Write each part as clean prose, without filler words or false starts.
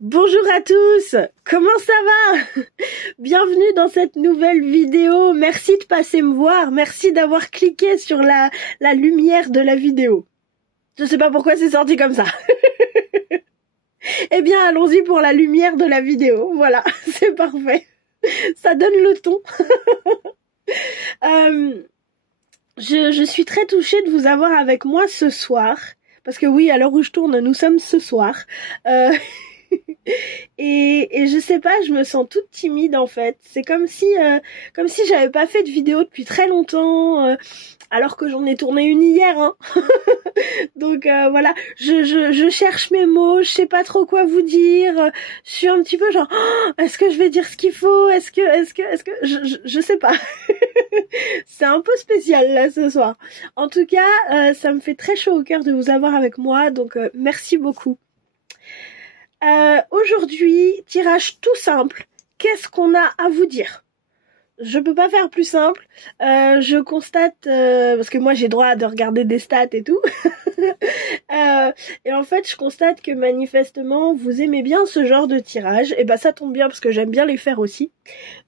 Bonjour à tous, comment ça va? Bienvenue dans cette nouvelle vidéo, merci de passer me voir, merci d'avoir cliqué sur la lumière de la vidéo. Je sais pas pourquoi c'est sorti comme ça. Eh bien allons-y pour la lumière de la vidéo, voilà, c'est parfait. Ça donne le ton. Je suis très touchée de vous avoir avec moi ce soir, parce que oui, à l'heure où je tourne, nous sommes ce soir. Et je sais pas, je me sens toute timide en fait. C'est comme si j'avais pas fait de vidéo depuis très longtemps, alors que j'en ai tourné une hier. Hein. Donc voilà, je cherche mes mots, je sais pas trop quoi vous dire. Je suis un petit peu genre, oh, est-ce que je vais dire ce qu'il faut? Est-ce que, je sais pas. C'est un peu spécial là ce soir. En tout cas, ça me fait très chaud au cœur de vous avoir avec moi, donc merci beaucoup. Aujourd'hui, tirage tout simple. Qu'est-ce qu'on a à vous dire? Je peux pas faire plus simple. Je constate, parce que moi j'ai droit de regarder des stats et tout. Et en fait, je constate que manifestement, vous aimez bien ce genre de tirage. Et bah ça tombe bien parce que j'aime bien les faire aussi.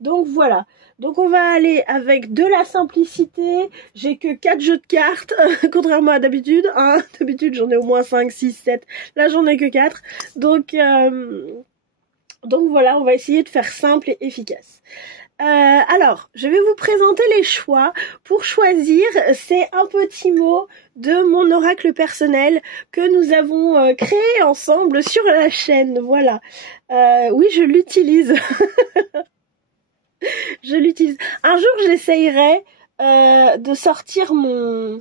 Donc voilà. Donc on va aller avec de la simplicité. J'ai que 4 jeux de cartes, contrairement à d'habitude. Hein. D'habitude j'en ai au moins 5, 6, 7. Là j'en ai que 4. Donc voilà, on va essayer de faire simple et efficace. Alors, je vais vous présenter les choix. Pour choisir, c'est un petit mot de mon oracle personnel que nous avons créé ensemble sur la chaîne. Voilà. Oui, je l'utilise. Je l'utilise. Un jour, j'essayerai de sortir mon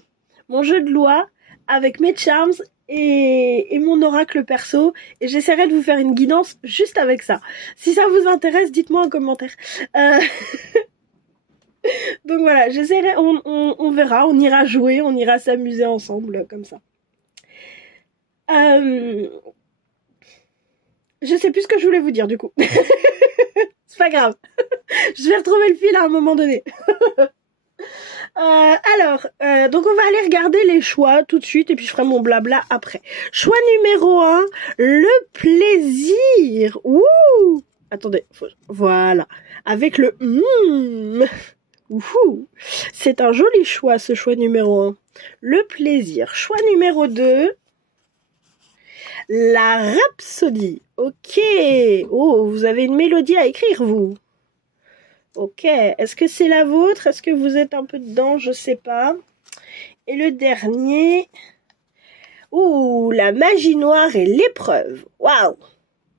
jeu de loi avec mes charms et mon oracle perso, et j'essaierai de vous faire une guidance juste avec ça. Si ça vous intéresse, dites-moi en commentaire. Donc voilà, j'essaierai, on verra, on ira jouer, on ira s'amuser ensemble comme ça. Je sais plus ce que je voulais vous dire du coup. C'est pas grave. Je vais retrouver le fil à un moment donné. Donc on va aller regarder les choix tout de suite et puis je ferai mon blabla après. Choix numéro 1, le plaisir. Ouh! Attendez, voilà. Avec le Ouhou. C'est un joli choix ce choix numéro 1. Le plaisir. Choix numéro 2, la rhapsodie. Ok. Oh, vous avez une mélodie à écrire vous. Ok, est-ce que c'est la vôtre? Est-ce que vous êtes un peu dedans? Je sais pas. Et le dernier... Ouh, la magie noire et l'épreuve. Waouh.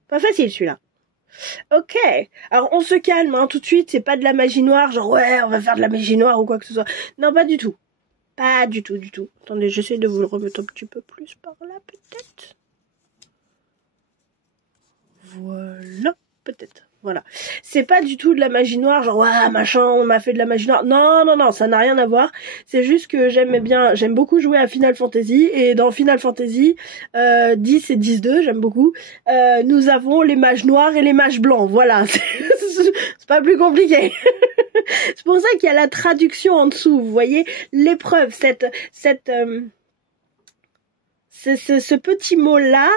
Pas facile celui-là. Ok, alors on se calme, hein, tout de suite, c'est pas de la magie noire, genre ouais, on va faire de la magie noire ou quoi que ce soit. Non, pas du tout. Pas du tout, du tout. Attendez, j'essaie de vous le remettre un petit peu plus par là, peut-être. Voilà, peut-être. Voilà. C'est pas du tout de la magie noire, genre, ouais, machin, on m'a fait de la magie noire. Non, non, non, ça n'a rien à voir. C'est juste que j'aime beaucoup jouer à Final Fantasy, et dans Final Fantasy, 10 et 10-2, j'aime beaucoup, nous avons les mages noirs et les mages blancs. Voilà. C'est pas plus compliqué. C'est pour ça qu'il y a la traduction en dessous, vous voyez, l'épreuve, ce petit mot-là,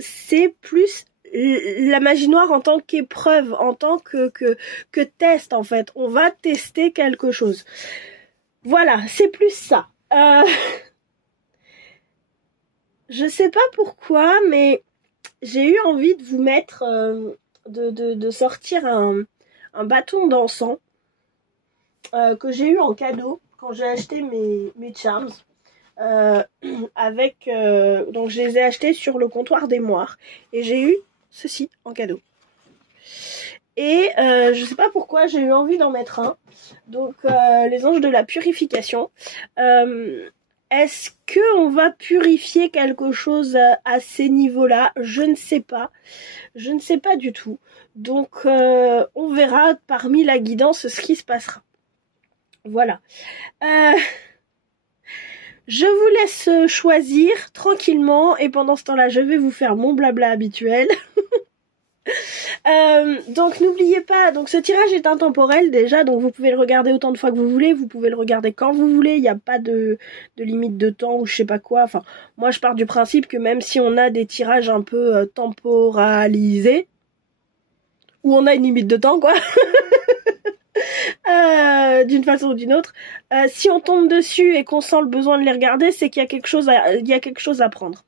c'est plus la magie noire en tant qu'épreuve, en tant que test en fait. On va tester quelque chose. Voilà, c'est plus ça. Je sais pas pourquoi, mais j'ai eu envie de vous mettre, de sortir un bâton d'encens que j'ai eu en cadeau quand j'ai acheté mes charms. Donc je les ai achetés sur le comptoir des moires et j'ai eu ceci en cadeau. Et je sais pas pourquoi j'ai eu envie d'en mettre un. Donc les anges de la purification. Est-ce que on va purifier quelque chose à ces niveaux-là? Je ne sais pas. Je ne sais pas du tout. Donc on verra parmi la guidance ce qui se passera. Voilà. Je vous laisse choisir tranquillement et pendant ce temps-là, je vais vous faire mon blabla habituel. Donc n'oubliez pas, donc ce tirage est intemporel déjà, donc vous pouvez le regarder autant de fois que vous voulez, vous pouvez le regarder quand vous voulez, il n'y a pas de limite de temps ou je sais pas quoi. Enfin, moi je pars du principe que même si on a des tirages un peu temporalisés, où on a une limite de temps quoi, d'une façon ou d'une autre, si on tombe dessus et qu'on sent le besoin de les regarder, c'est qu'il y a quelque chose à prendre.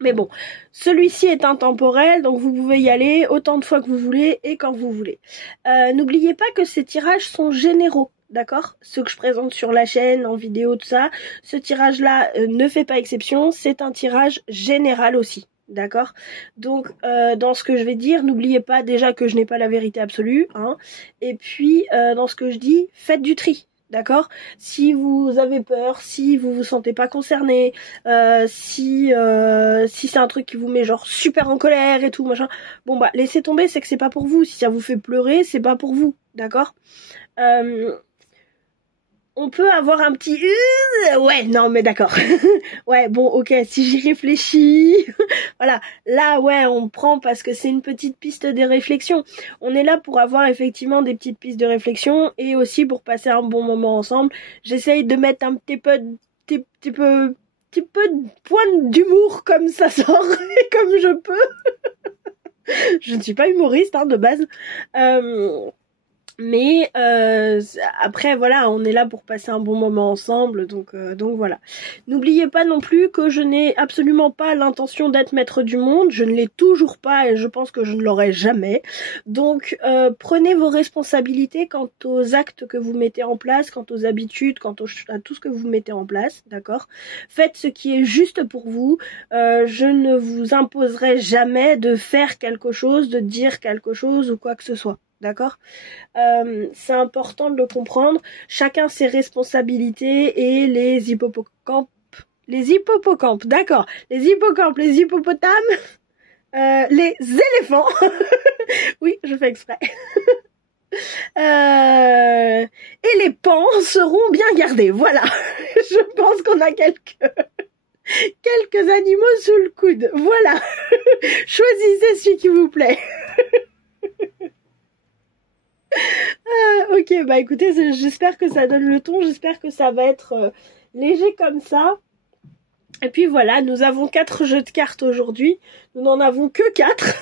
Mais bon, celui-ci est intemporel, donc vous pouvez y aller autant de fois que vous voulez et quand vous voulez. N'oubliez pas que ces tirages sont généraux, d'accord? Ceux que je présente sur la chaîne, en vidéo, tout ça, ce tirage-là ne fait pas exception, c'est un tirage général aussi. D'accord? Donc, dans ce que je vais dire, n'oubliez pas déjà que je n'ai pas la vérité absolue, hein. Et puis, dans ce que je dis, faites du tri. D'accord? Si vous avez peur, si vous vous sentez pas concerné, si c'est un truc qui vous met genre super en colère et tout, machin, bon bah laissez tomber, c'est que c'est pas pour vous. Si ça vous fait pleurer, c'est pas pour vous. D'accord? On peut avoir un petit ouais, non mais d'accord. Ouais, bon, ok, si j'y réfléchis, voilà, là ouais, on prend parce que c'est une petite piste de réflexion. On est là pour avoir effectivement des petites pistes de réflexion et aussi pour passer un bon moment ensemble. J'essaye de mettre un petit peu de pointe d'humour comme ça sort et comme je peux. Je ne suis pas humoriste hein, de base. Mais après voilà, on est là pour passer un bon moment ensemble, donc voilà. N'oubliez pas non plus que je n'ai absolument pas l'intention d'être maître du monde, je ne l'ai toujours pas et je pense que je ne l'aurai jamais. Donc prenez vos responsabilités quant aux actes que vous mettez en place, quant aux habitudes, quant à tout ce que vous mettez en place, d'accord? Faites ce qui est juste pour vous. Je ne vous imposerai jamais de faire quelque chose, de dire quelque chose ou quoi que ce soit. D'accord? C'est important de le comprendre. Chacun ses responsabilités et les hippocampes, d'accord. Les hippocampes, les hippopotames, les éléphants. Oui, je fais exprès. Et les pans seront bien gardés. Voilà. Je pense qu'on a quelques animaux sous le coude. Voilà. Choisissez celui qui vous plaît. Ok, bah écoutez, j'espère que ça donne le ton, j'espère que ça va être léger comme ça. Et puis voilà, nous avons 4 jeux de cartes aujourd'hui. Nous n'en avons que 4.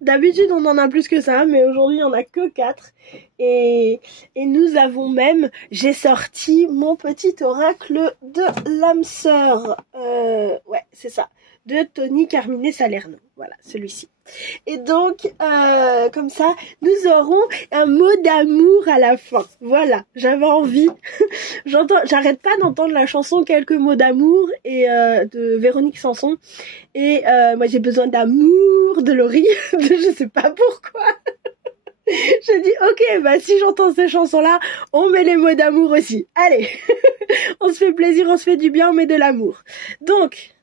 D'habitude, on en a plus que ça, mais aujourd'hui, il n'y en a que 4. Et nous avons même, j'ai sorti mon petit oracle de l'âme sœur. Ouais, c'est ça. De Tony Carmine Salerno. Voilà, celui-ci. Et donc, comme ça, nous aurons un mot d'amour à la fin. Voilà, j'avais envie. J'arrête pas d'entendre la chanson Quelques mots d'amour et de Véronique Sanson. Et moi, j'ai besoin d'amour de Laurie. Je sais pas pourquoi. J'ai dit, ok, bah si j'entends ces chansons-là, on met les mots d'amour aussi. Allez, on se fait plaisir, on se fait du bien, on met de l'amour. Donc,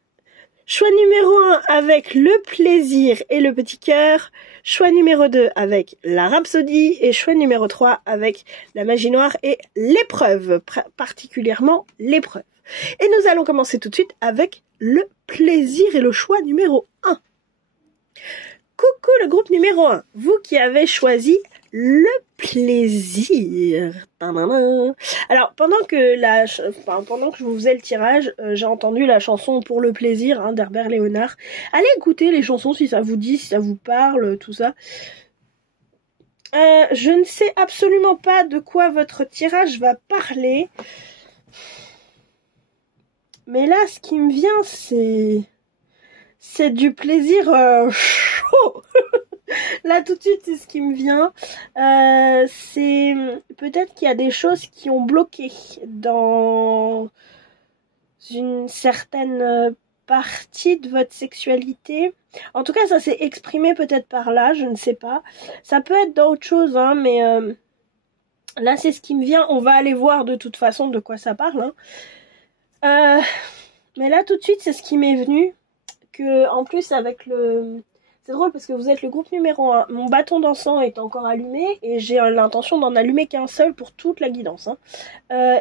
choix numéro 1 avec le plaisir et le petit cœur. Choix numéro 2 avec la rhapsodie. Et choix numéro 3 avec la magie noire et l'épreuve. Particulièrement l'épreuve. Et nous allons commencer tout de suite avec le plaisir et le choix numéro 1. Coucou le groupe numéro 1. Vous qui avez choisi le plaisir. Alors pendant que je vous faisais le tirage, j'ai entendu la chanson Pour le plaisir hein, d'Herbert Léonard. Allez écouter les chansons si ça vous dit, si ça vous parle, tout ça. Je ne sais absolument pas de quoi votre tirage va parler. Mais là, ce qui me vient, c'est du plaisir chaud. Là, tout de suite, c'est ce qui me vient. C'est peut-être qu'il y a des choses qui ont bloqué dans une certaine partie de votre sexualité. En tout cas, ça s'est exprimé peut-être par là, je ne sais pas. Ça peut être d'autres choses, hein, mais là, c'est ce qui me vient. On va aller voir de toute façon de quoi ça parle. Hein. Mais là, tout de suite, c'est ce qui m'est venu. Que, en plus, avec le... C'est drôle parce que vous êtes le groupe numéro 1. Mon bâton d'encens est encore allumé et j'ai l'intention d'en allumer qu'un seul pour toute la guidance. Hein.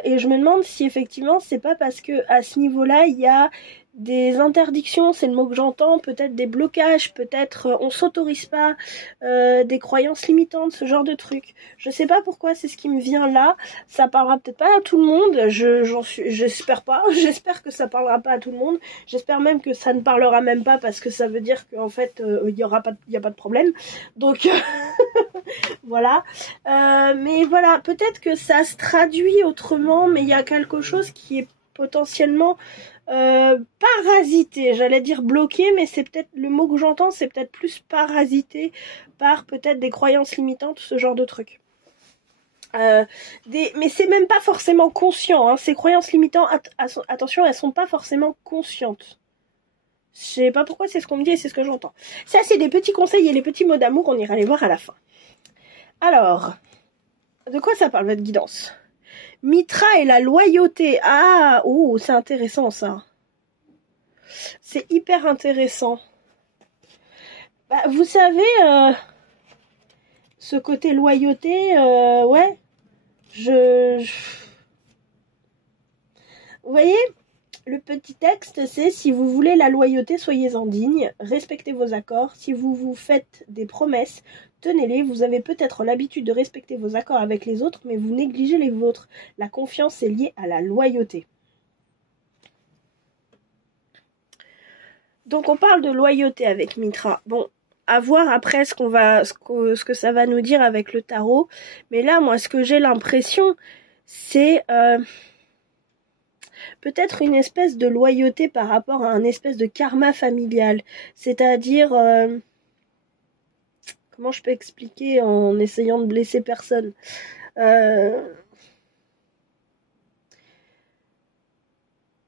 Et je me demande si effectivement c'est pas parce que à ce niveau-là il y a des interdictions, c'est le mot que j'entends, peut-être des blocages, peut-être on s'autorise pas, des croyances limitantes, ce genre de trucs. Je sais pas pourquoi c'est ce qui me vient là. Ça parlera peut-être pas à tout le monde. J'espère pas. J'espère que ça parlera pas à tout le monde. J'espère même que ça ne parlera même pas parce que ça veut dire qu'en fait il y a pas de problème. Donc voilà. Mais voilà, peut-être que ça se traduit autrement, mais il y a quelque chose qui est potentiellement parasité, j'allais dire bloqué, mais c'est peut-être le mot que j'entends, c'est peut-être plus parasité par peut-être des croyances limitantes, ce genre de trucs. Mais c'est même pas forcément conscient, hein. Ces croyances limitantes, attention, elles sont pas forcément conscientes. Je sais pas pourquoi c'est ce qu'on me dit et c'est ce que j'entends. Ça, c'est des petits conseils et les petits mots d'amour, on ira les voir à la fin. Alors, de quoi ça parle votre guidance? Mitra et la loyauté. Ah, oh, c'est intéressant ça. C'est hyper intéressant. Bah, vous savez, ce côté loyauté, ouais, Vous voyez, le petit texte, c'est si vous voulez la loyauté, soyez-en digne, respectez vos accords. Si vous vous faites des promesses, tenez-les. Vous avez peut-être l'habitude de respecter vos accords avec les autres, mais vous négligez les vôtres. La confiance est liée à la loyauté. Donc on parle de loyauté avec Mitra. Bon, à voir après ce que ça va nous dire avec le tarot. Mais là, moi, ce que j'ai l'impression, c'est peut-être une espèce de loyauté par rapport à un espèce de karma familial. C'est-à-dire, comment je peux expliquer en essayant de blesser personne,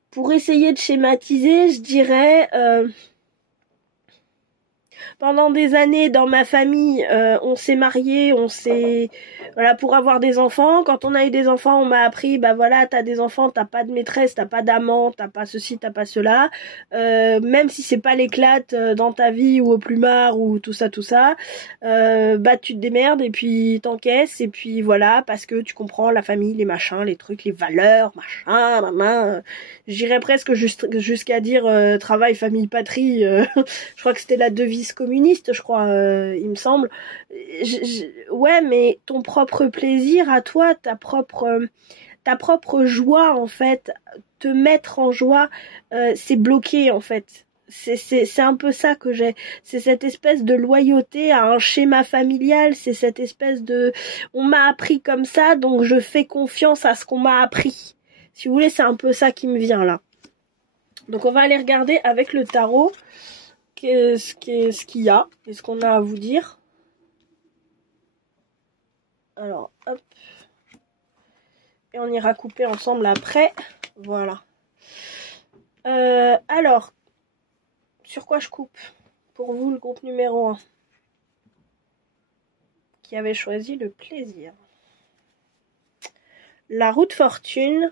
pour essayer de schématiser, je dirais, pendant des années dans ma famille, on s'est mariés, voilà, pour avoir des enfants. Quand on a eu des enfants, on m'a appris, bah voilà, t'as des enfants, t'as pas de maîtresse, t'as pas d'amant, t'as pas ceci, t'as pas cela. Même si c'est pas l'éclate dans ta vie ou au plumard ou tout ça, bah tu te démerdes et puis t'encaisses et puis voilà, parce que tu comprends la famille, les machins, les trucs, les valeurs, machin, maman. J'irais presque jusqu'à dire travail, famille, patrie. Je crois que c'était la devise communiste, je crois, il me semble. Ouais, mais ton propre plaisir à toi, ta propre joie, en fait, te mettre en joie, c'est bloqué, en fait. C'est un peu ça que j'ai. C'est cette espèce de loyauté à un schéma familial, c'est cette espèce de... On m'a appris comme ça, donc je fais confiance à ce qu'on m'a appris. Si vous voulez, c'est un peu ça qui me vient là. Donc on va aller regarder avec le tarot ce qu'il y a et ce qu'on a à vous dire. Alors, hop. Et on ira couper ensemble après. Voilà. Alors, sur quoi je coupe? Pour vous, le groupe numéro 1. Qui avait choisi le plaisir. La roue de fortune.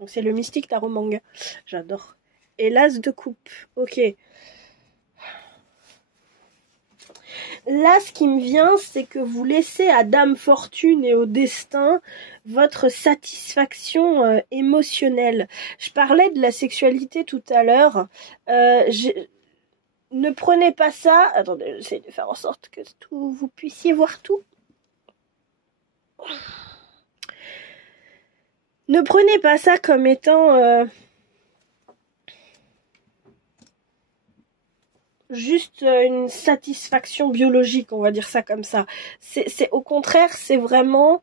Donc c'est le mystique tarot manga. J'adore. Et l'as de coupe. Ok. Là, ce qui me vient, c'est que vous laissez à Dame Fortune et au destin votre satisfaction émotionnelle. Je parlais de la sexualité tout à l'heure. Ne prenez pas ça... Attendez, j'essaie de faire en sorte que vous puissiez voir tout. Ne prenez pas ça comme étant... juste une satisfaction biologique, on va dire ça comme ça. C'est au contraire, c'est vraiment...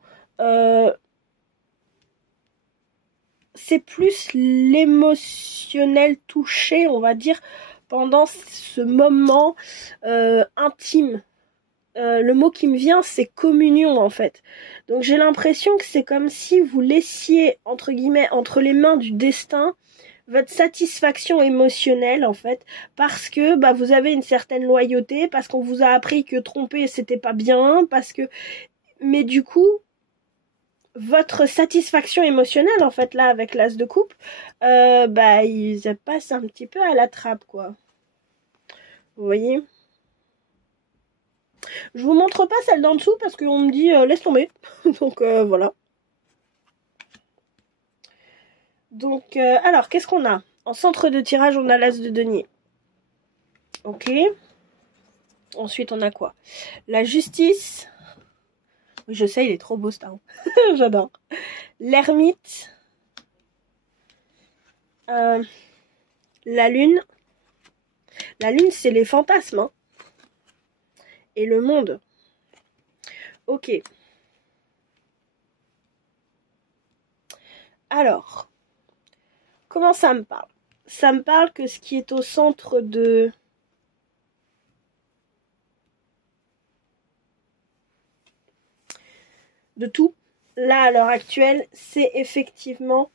c'est plus l'émotionnel touché, on va dire, pendant ce moment intime. Le mot qui me vient, c'est communion, en fait. Donc j'ai l'impression que c'est comme si vous laissiez, entre guillemets, entre les mains du destin, votre satisfaction émotionnelle, en fait, parce que bah vous avez une certaine loyauté, parce qu'on vous a appris que tromper c'était pas bien, parce que... Mais du coup, votre satisfaction émotionnelle, en fait, là, avec l'as de coupe, bah il passe un petit peu à la trappe, quoi. Vous voyez ? Je vous montre pas celle d'en dessous parce qu'on me dit laisse tomber. Donc voilà. Donc alors qu'est-ce qu'on a? En centre de tirage, on a l'as de denier. Ok. Ensuite, on a quoi? La justice. Oui, je sais, il est trop beau, ce tarot. J'adore. L'ermite. La lune. La lune, c'est les fantasmes. Hein. Et le monde. Ok. Alors, comment ça me parle? Ça me parle que ce qui est au centre de tout, là, à l'heure actuelle, c'est effectivement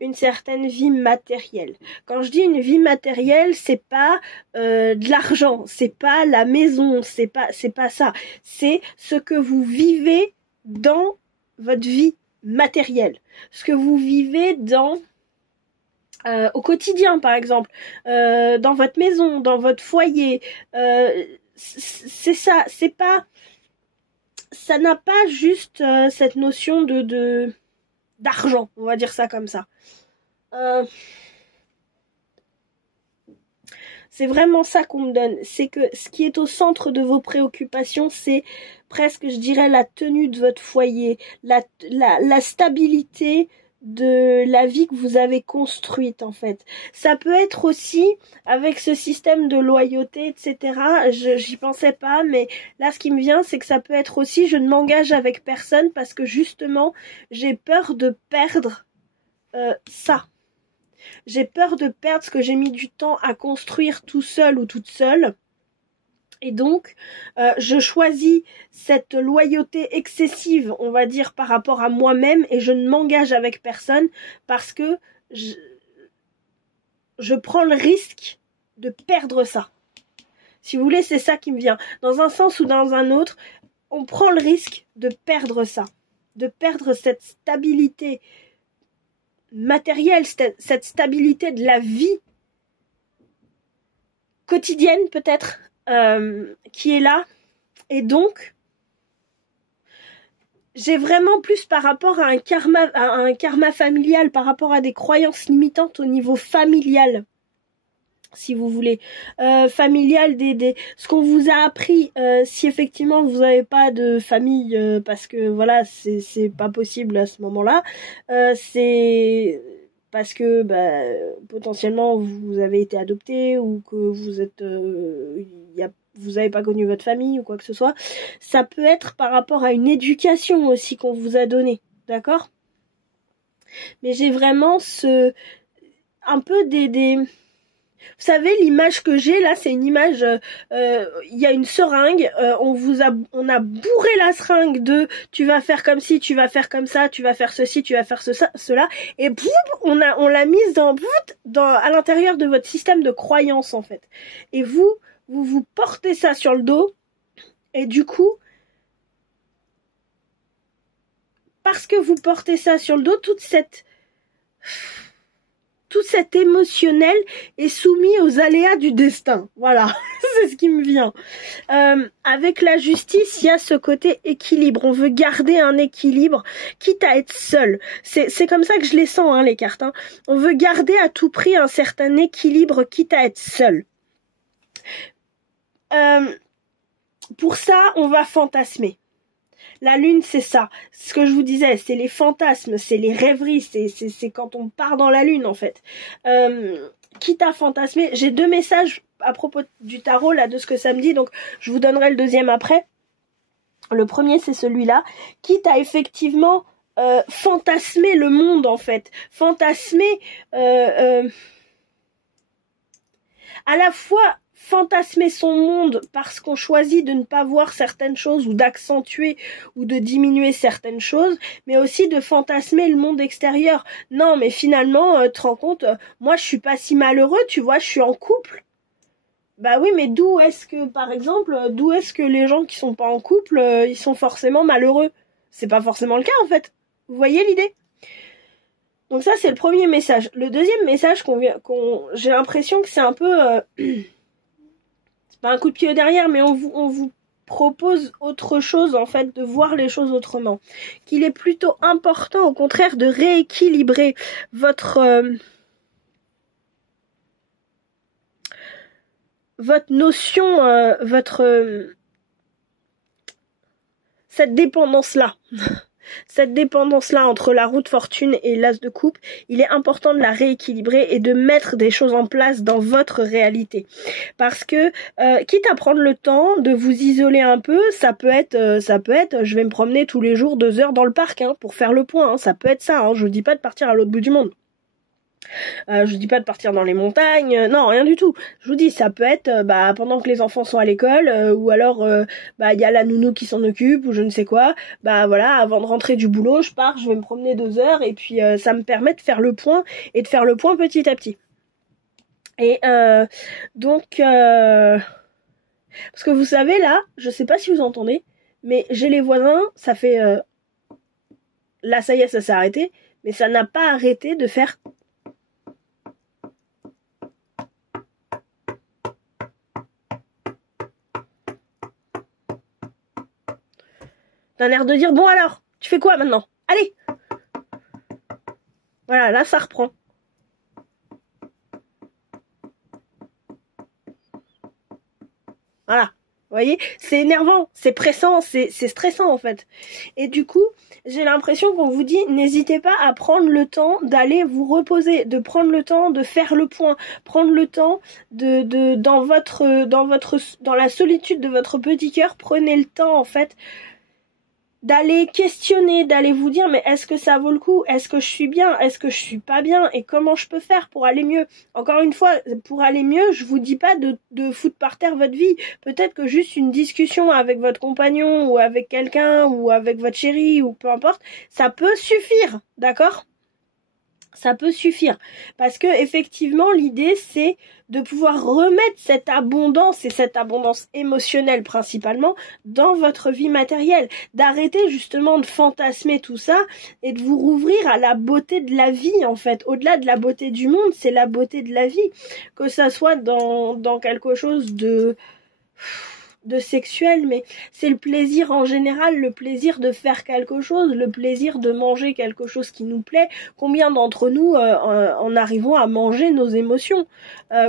une certaine vie matérielle. Quand je dis une vie matérielle, c'est pas de l'argent, c'est pas la maison, c'est pas ça. C'est ce que vous vivez dans votre vie matérielle, ce que vous vivez dans au quotidien, par exemple, dans votre maison, dans votre foyer. C'est ça. C'est pas. Ça n'a pas juste cette notion d'argent, on va dire ça comme ça. C'est vraiment ça qu'on me donne. C'est que ce qui est au centre de vos préoccupations, c'est presque, je dirais, la tenue de votre foyer, la stabilité de la vie que vous avez construite, en fait. Ça peut être aussi, avec ce système de loyauté, etc., j'y pensais pas, mais là, ce qui me vient, c'est que ça peut être aussi, je ne m'engage avec personne parce que, justement, j'ai peur de perdre ça. J'ai peur de perdre ce que j'ai mis du temps à construire tout seul ou toute seule. Et donc, je choisis cette loyauté excessive, on va dire, par rapport à moi-même, et je ne m'engage avec personne parce que je prends le risque de perdre ça. Si vous voulez, c'est ça qui me vient. Dans un sens ou dans un autre, on prend le risque de perdre ça, de perdre cette stabilité matérielle, cette stabilité de la vie quotidienne peut-être, qui est là. Et donc, j'ai vraiment plus par rapport à un karma familial, par rapport à des croyances limitantes au niveau familial, si vous voulez, familial, ce qu'on vous a appris, si effectivement vous n'avez pas de famille, parce que voilà, c'est pas possible à ce moment-là, c'est parce que potentiellement vous avez été adopté ou que vous êtes, vous n'avez pas connu votre famille ou quoi que ce soit. Ça peut être par rapport à une éducation aussi qu'on vous a donnée, d'accord? Mais j'ai vraiment un peu vous savez, l'image que j'ai là, c'est une image, il y a une seringue, on a bourré la seringue de tu vas faire comme ci, tu vas faire comme ça, tu vas faire ceci, tu vas faire cela, et boum, on l'a mise à l'intérieur de votre système de croyance en fait. Et vous portez ça sur le dos, et du coup, parce que vous portez ça sur le dos, tout cet émotionnel est soumis aux aléas du destin. Voilà, c'est ce qui me vient. Avec la justice, il y a ce côté équilibre. On veut garder un équilibre, quitte à être seul. C'est comme ça que je les sens, hein, les cartes. Hein. On veut garder à tout prix un certain équilibre, quitte à être seul. Pour ça, on va fantasmer. La lune, c'est ça. Ce que je vous disais, c'est les fantasmes, c'est les rêveries, c'est quand on part dans la lune, en fait. Quitte à fantasmer, j'ai 2 messages à propos du tarot, là, de ce que ça me dit, donc je vous donnerai le deuxième après. Le premier, c'est celui-là. Quitte à effectivement fantasmer le monde, en fait. Fantasmer à la fois fantasmer son monde parce qu'on choisit de ne pas voir certaines choses ou d'accentuer ou de diminuer certaines choses, mais aussi de fantasmer le monde extérieur. Non, mais finalement, tu te rends compte, moi je suis pas si malheureux, tu vois, je suis en couple. Bah oui, mais d'où est-ce que les gens qui sont pas en couple, ils sont forcément malheureux? C'est pas forcément le cas en fait. Vous voyez l'idée? Donc ça c'est le premier message. Le deuxième message j'ai l'impression que c'est un peu pas un coup de pied au derrière, mais on vous propose autre chose, en fait, de voir les choses autrement. Qu'il est plutôt important, au contraire, de rééquilibrer votre votre notion, cette dépendance-là, cette dépendance-là entre la roue de fortune et l'as de coupe, il est important de la rééquilibrer et de mettre des choses en place dans votre réalité. Parce que, quitte à prendre le temps de vous isoler un peu, ça peut être, je vais me promener tous les jours 2 heures dans le parc, hein, pour faire le point, hein, ça peut être ça, hein, je vous dis pas de partir à l'autre bout du monde. Je dis pas de partir dans les montagnes, non, rien du tout. Je vous dis, ça peut être pendant que les enfants sont à l'école, ou alors il y a la nounou qui s'en occupe, ou je ne sais quoi. Voilà, avant de rentrer du boulot, je pars, je vais me promener 2 heures, et puis ça me permet de faire le point, et de faire le point petit à petit. Et donc, parce que vous savez là, je sais pas si vous entendez, mais j'ai les voisins, ça fait... là ça y est, ça s'est arrêté, mais ça n'a pas arrêté de faire... d'un air de dire, bon alors, tu fais quoi maintenant? Allez! Voilà, là ça reprend. Voilà, vous voyez, c'est énervant, c'est pressant, c'est stressant en fait. Et du coup, j'ai l'impression qu'on vous dit, n'hésitez pas à prendre le temps d'aller vous reposer, de prendre le temps de faire le point, prendre le temps dans la solitude de votre petit cœur, prenez le temps en fait d'aller questionner, d'aller vous dire mais est-ce que ça vaut le coup? Est-ce que je suis bien? Est-ce que je suis pas bien? Et comment je peux faire pour aller mieux? Encore une fois, pour aller mieux, je vous dis pas de foutre par terre votre vie. Peut-être que juste une discussion avec votre compagnon ou avec quelqu'un ou avec votre chéri ou peu importe, ça peut suffire, d'accord? Ça peut suffire. Parce que effectivement, l'idée, c'est de pouvoir remettre cette abondance et cette abondance émotionnelle principalement dans votre vie matérielle. D'arrêter justement de fantasmer tout ça et de vous rouvrir à la beauté de la vie en fait. Au-delà de la beauté du monde, c'est la beauté de la vie. Que ça soit dans quelque chose de sexuel, mais c'est le plaisir en général, le plaisir de faire quelque chose, le plaisir de manger quelque chose qui nous plaît. Combien d'entre nous en arrivons à manger nos émotions?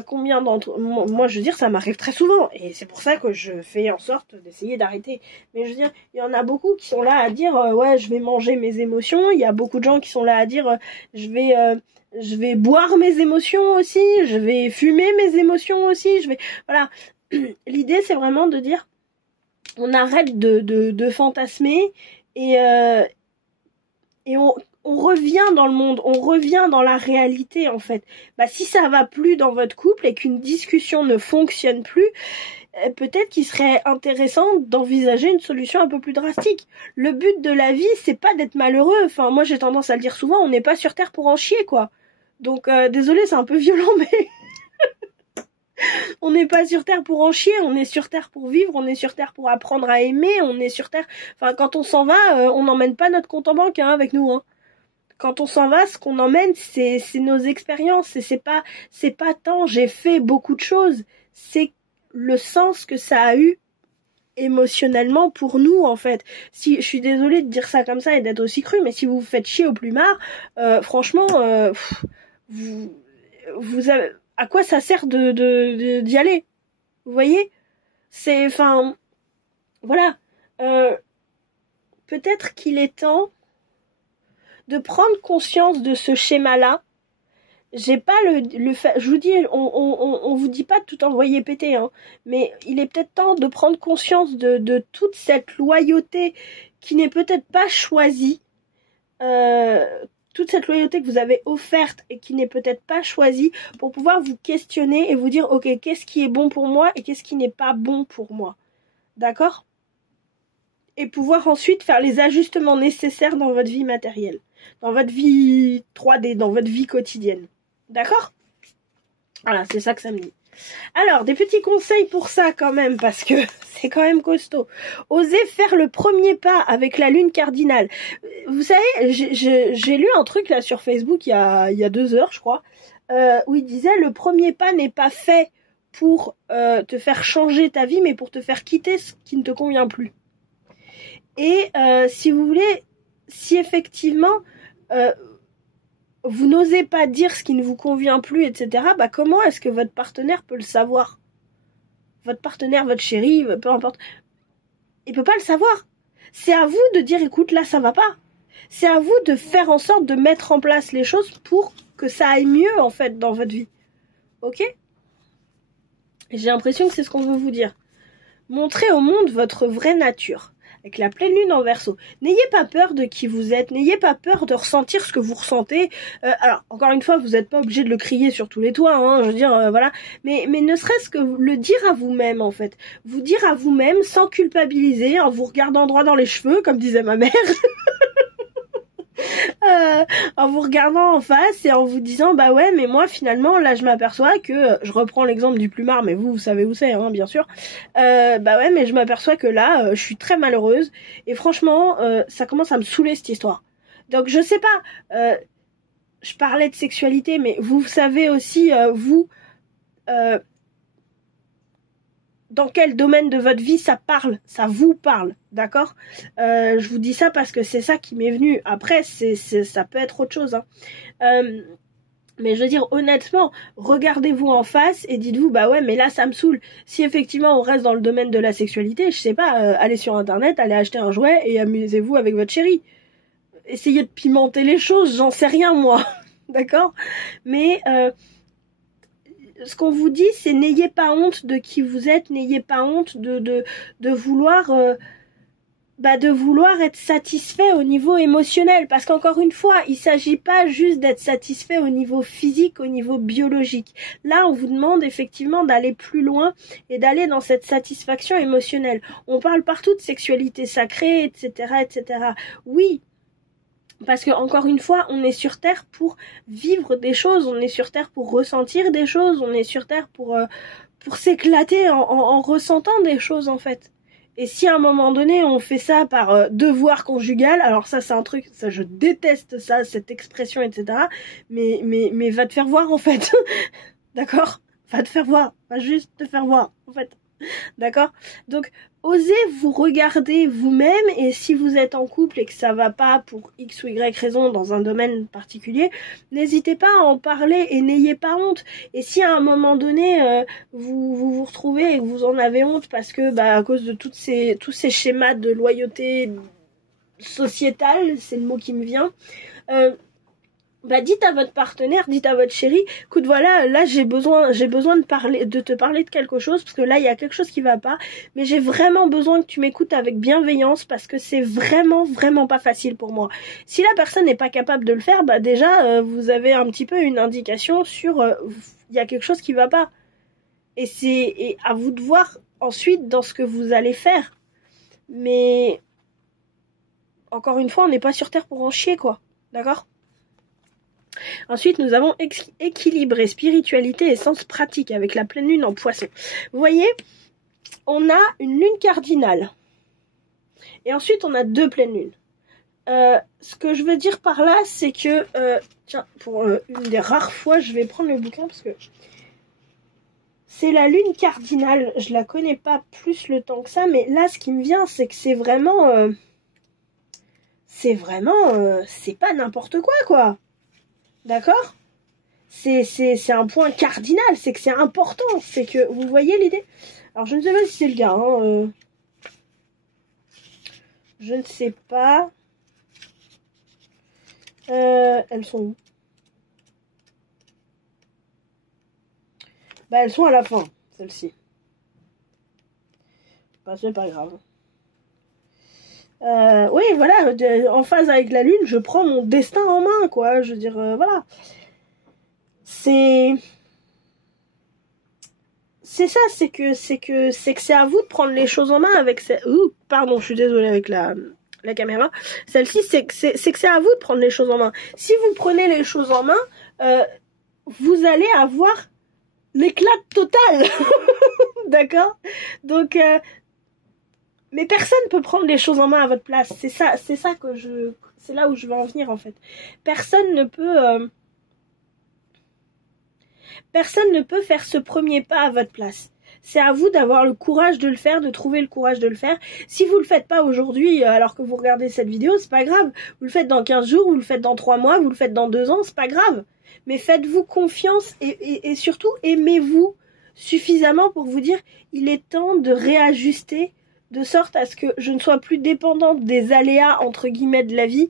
Combien d'entre... Moi, je veux dire, ça m'arrive très souvent, et c'est pour ça que je fais en sorte d'essayer d'arrêter. Mais je veux dire, il y en a beaucoup qui sont là à dire ouais, je vais manger mes émotions. Il y a beaucoup de gens qui sont là à dire je vais boire mes émotions aussi, je vais fumer mes émotions aussi, voilà. L'idée, c'est vraiment de dire, on arrête de fantasmer et on revient dans le monde, on revient dans la réalité en fait. Si ça va plus dans votre couple et qu'une discussion ne fonctionne plus, peut-être qu'il serait intéressant d'envisager une solution un peu plus drastique. Le but de la vie, c'est pas d'être malheureux. Enfin, moi j'ai tendance à le dire souvent, on n'est pas sur Terre pour en chier quoi. Donc désolé, c'est un peu violent, mais on n'est pas sur Terre pour en chier, on est sur Terre pour vivre, on est sur Terre pour apprendre à aimer, on est sur Terre... Enfin, quand on s'en va, on n'emmène pas notre compte en banque avec nous. Hein. Quand on s'en va, ce qu'on emmène, c'est nos expériences. Et c'est pas tant j'ai fait beaucoup de choses, c'est le sens que ça a eu émotionnellement pour nous en fait. Si je suis désolée de dire ça comme ça et d'être aussi cru, mais si vous vous faites chier au plumard, franchement, vous avez... À quoi ça sert d'y aller? Vous voyez? C'est, enfin, voilà. Peut-être qu'il est temps de prendre conscience de ce schéma-là. J'ai pas le fait, je vous dis, on vous dit pas de tout envoyer péter, hein, mais il est peut-être temps de prendre conscience de toute cette loyauté qui n'est peut-être pas choisie, toute cette loyauté que vous avez offerte et qui n'est peut-être pas choisie, pour pouvoir vous questionner et vous dire ok, qu'est-ce qui est bon pour moi et qu'est-ce qui n'est pas bon pour moi, d'accord? Et pouvoir ensuite faire les ajustements nécessaires dans votre vie matérielle, dans votre vie 3D, dans votre vie quotidienne, d'accord? Voilà, c'est ça que ça me dit. Alors, des petits conseils pour ça quand même, parce que c'est quand même costaud. Osez faire le premier pas avec la lune cardinale. Vous savez, j'ai lu un truc là sur Facebook il y a 2 heures, je crois, où il disait le premier pas n'est pas fait pour te faire changer ta vie, mais pour te faire quitter ce qui ne te convient plus. Et si vous voulez, si effectivement vous n'osez pas dire ce qui ne vous convient plus, etc., comment est-ce que votre partenaire peut le savoir? votre partenaire, votre chéri, peu importe, il peut pas le savoir. C'est à vous de dire, écoute, là, ça va pas. C'est à vous de faire en sorte de mettre en place les choses pour que ça aille mieux, en fait, dans votre vie. Ok? J'ai l'impression que c'est ce qu'on veut vous dire. Montrez au monde votre vraie nature. Avec la pleine lune en Verseau. N'ayez pas peur de qui vous êtes. N'ayez pas peur de ressentir ce que vous ressentez. Alors, encore une fois, vous n'êtes pas obligé de le crier sur tous les toits. Hein, je veux dire, voilà. Mais ne serait-ce que le dire à vous-même, en fait. Vous dire à vous-même sans culpabiliser, en vous regardant droit dans les cheveux, comme disait ma mère. En vous regardant en face et en vous disant bah ouais mais moi finalement là je m'aperçois que je reprends l'exemple du plumard mais vous savez où c'est hein bien sûr bah ouais mais je m'aperçois que là je suis très malheureuse et franchement ça commence à me saouler cette histoire donc je sais pas je parlais de sexualité mais vous savez aussi vous dans quel domaine de votre vie ça vous parle, d'accord je vous dis ça parce que c'est ça qui m'est venu. Après, ça peut être autre chose. Hein. Mais je veux dire, honnêtement, regardez-vous en face et dites-vous, bah ouais, mais là, ça me saoule. Si effectivement on reste dans le domaine de la sexualité, je sais pas, allez sur Internet, allez acheter un jouet et amusez-vous avec votre chérie. Essayez de pimenter les choses, j'en sais rien, moi. D'accord ? Mais... ce qu'on vous dit, c'est n'ayez pas honte de qui vous êtes, n'ayez pas honte de vouloir de vouloir être satisfait au niveau émotionnel. Parce qu'encore une fois, il s'agit pas juste d'être satisfait au niveau physique, au niveau biologique. Là, on vous demande effectivement d'aller plus loin et d'aller dans cette satisfaction émotionnelle. On parle partout de sexualité sacrée, etc., etc. Oui. Parce que encore une fois, on est sur Terre pour vivre des choses, on est sur Terre pour ressentir des choses, on est sur Terre pour s'éclater en ressentant des choses en fait. Et si à un moment donné on fait ça par devoir conjugal, alors ça c'est un truc, ça je déteste ça, cette expression, etc. Mais va te faire voir en fait, d'accord ? Va te faire voir, va juste te faire voir en fait. D'accord ? Donc, osez vous regarder vous-même et si vous êtes en couple et que ça va pas pour X ou Y raison dans un domaine particulier, n'hésitez pas à en parler et n'ayez pas honte. Et si à un moment donné, vous retrouvez et que vous en avez honte parce que, à cause de tous ces schémas de loyauté sociétale, c'est le mot qui me vient, dites à votre partenaire, dites à votre chéri, écoute voilà, là j'ai besoin de te parler de quelque chose parce que là il y a quelque chose qui va pas, mais j'ai vraiment besoin que tu m'écoutes avec bienveillance parce que c'est vraiment pas facile pour moi. Si la personne n'est pas capable de le faire, déjà vous avez un petit peu une indication sur il y a quelque chose qui va pas. Et c'est à vous de voir ensuite dans ce que vous allez faire. Mais encore une fois, on n'est pas sur Terre pour en chier quoi. D'accord ? Ensuite, nous avons équilibré spiritualité et sens pratique avec la pleine lune en Poisson. Vous voyez, on a une lune cardinale. Et ensuite, on a 2 pleines lunes. Ce que je veux dire par là, c'est que... tiens, pour une des rares fois, je vais prendre le bouquin parce que... C'est la lune cardinale. Je la connais pas plus le temps que ça, mais là, ce qui me vient, c'est que c'est vraiment... c'est pas n'importe quoi. D'accord ? C'est un point cardinal, c'est que c'est important, c'est que, vous voyez l'idée ? Alors je ne sais pas si c'est le cas, hein, je ne sais pas. Elles sont où ? Elles sont à la fin, celles-ci. C'est pas grave. Oui, voilà, en phase avec la lune, je prends mon destin en main, quoi. Je veux dire, voilà. C'est ça, c'est que c'est à vous de prendre les choses en main avec pardon, je suis désolée avec la caméra. Celle-ci, c'est que c'est à vous de prendre les choses en main. Si vous prenez les choses en main, vous allez avoir l'éclat total. D'accord ? Donc mais personne peut prendre les choses en main à votre place. C'est ça que c'est là où je veux en venir en fait. Personne ne peut faire ce premier pas à votre place. C'est à vous d'avoir le courage de le faire, de trouver le courage de le faire. Si vous le faites pas aujourd'hui, alors que vous regardez cette vidéo, c'est pas grave. Vous le faites dans 15 jours, vous le faites dans 3 mois, vous le faites dans 2 ans, c'est pas grave. Mais faites-vous confiance et surtout aimez-vous suffisamment pour vous dire il est temps de réajuster de sorte à ce que je ne sois plus dépendante des aléas entre guillemets de la vie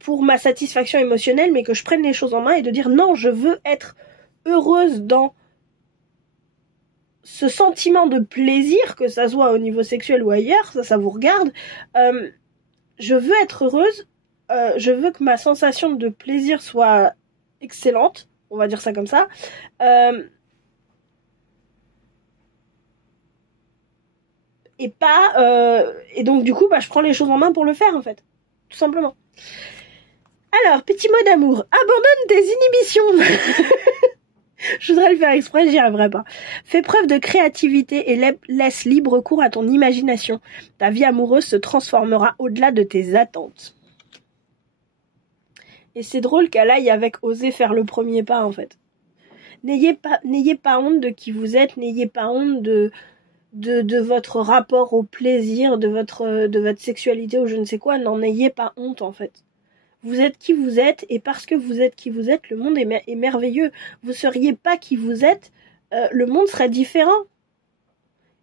pour ma satisfaction émotionnelle, mais que je prenne les choses en main et de dire non, je veux être heureuse dans ce sentiment de plaisir, que ça soit au niveau sexuel ou ailleurs, ça vous regarde. Je veux être heureuse, je veux que ma sensation de plaisir soit excellente, on va dire ça comme ça. Et donc du coup, je prends les choses en main pour le faire en fait, tout simplement. Alors, petit mot d'amour. Abandonne tes inhibitions. Je voudrais le faire exprès, j'y arriverai pas. Fais preuve de créativité et laisse libre cours à ton imagination. Ta vie amoureuse se transformera au-delà de tes attentes. Et c'est drôle qu'elle aille avec oser faire le premier pas, en fait. N'ayez pas honte de qui vous êtes, n'ayez pas honte de votre rapport au plaisir, de votre sexualité ou je ne sais quoi. N'en ayez pas honte, en fait. Vous êtes qui vous êtes, et parce que vous êtes qui vous êtes, le monde est merveilleux. Vous seriez pas qui vous êtes, le monde serait différent.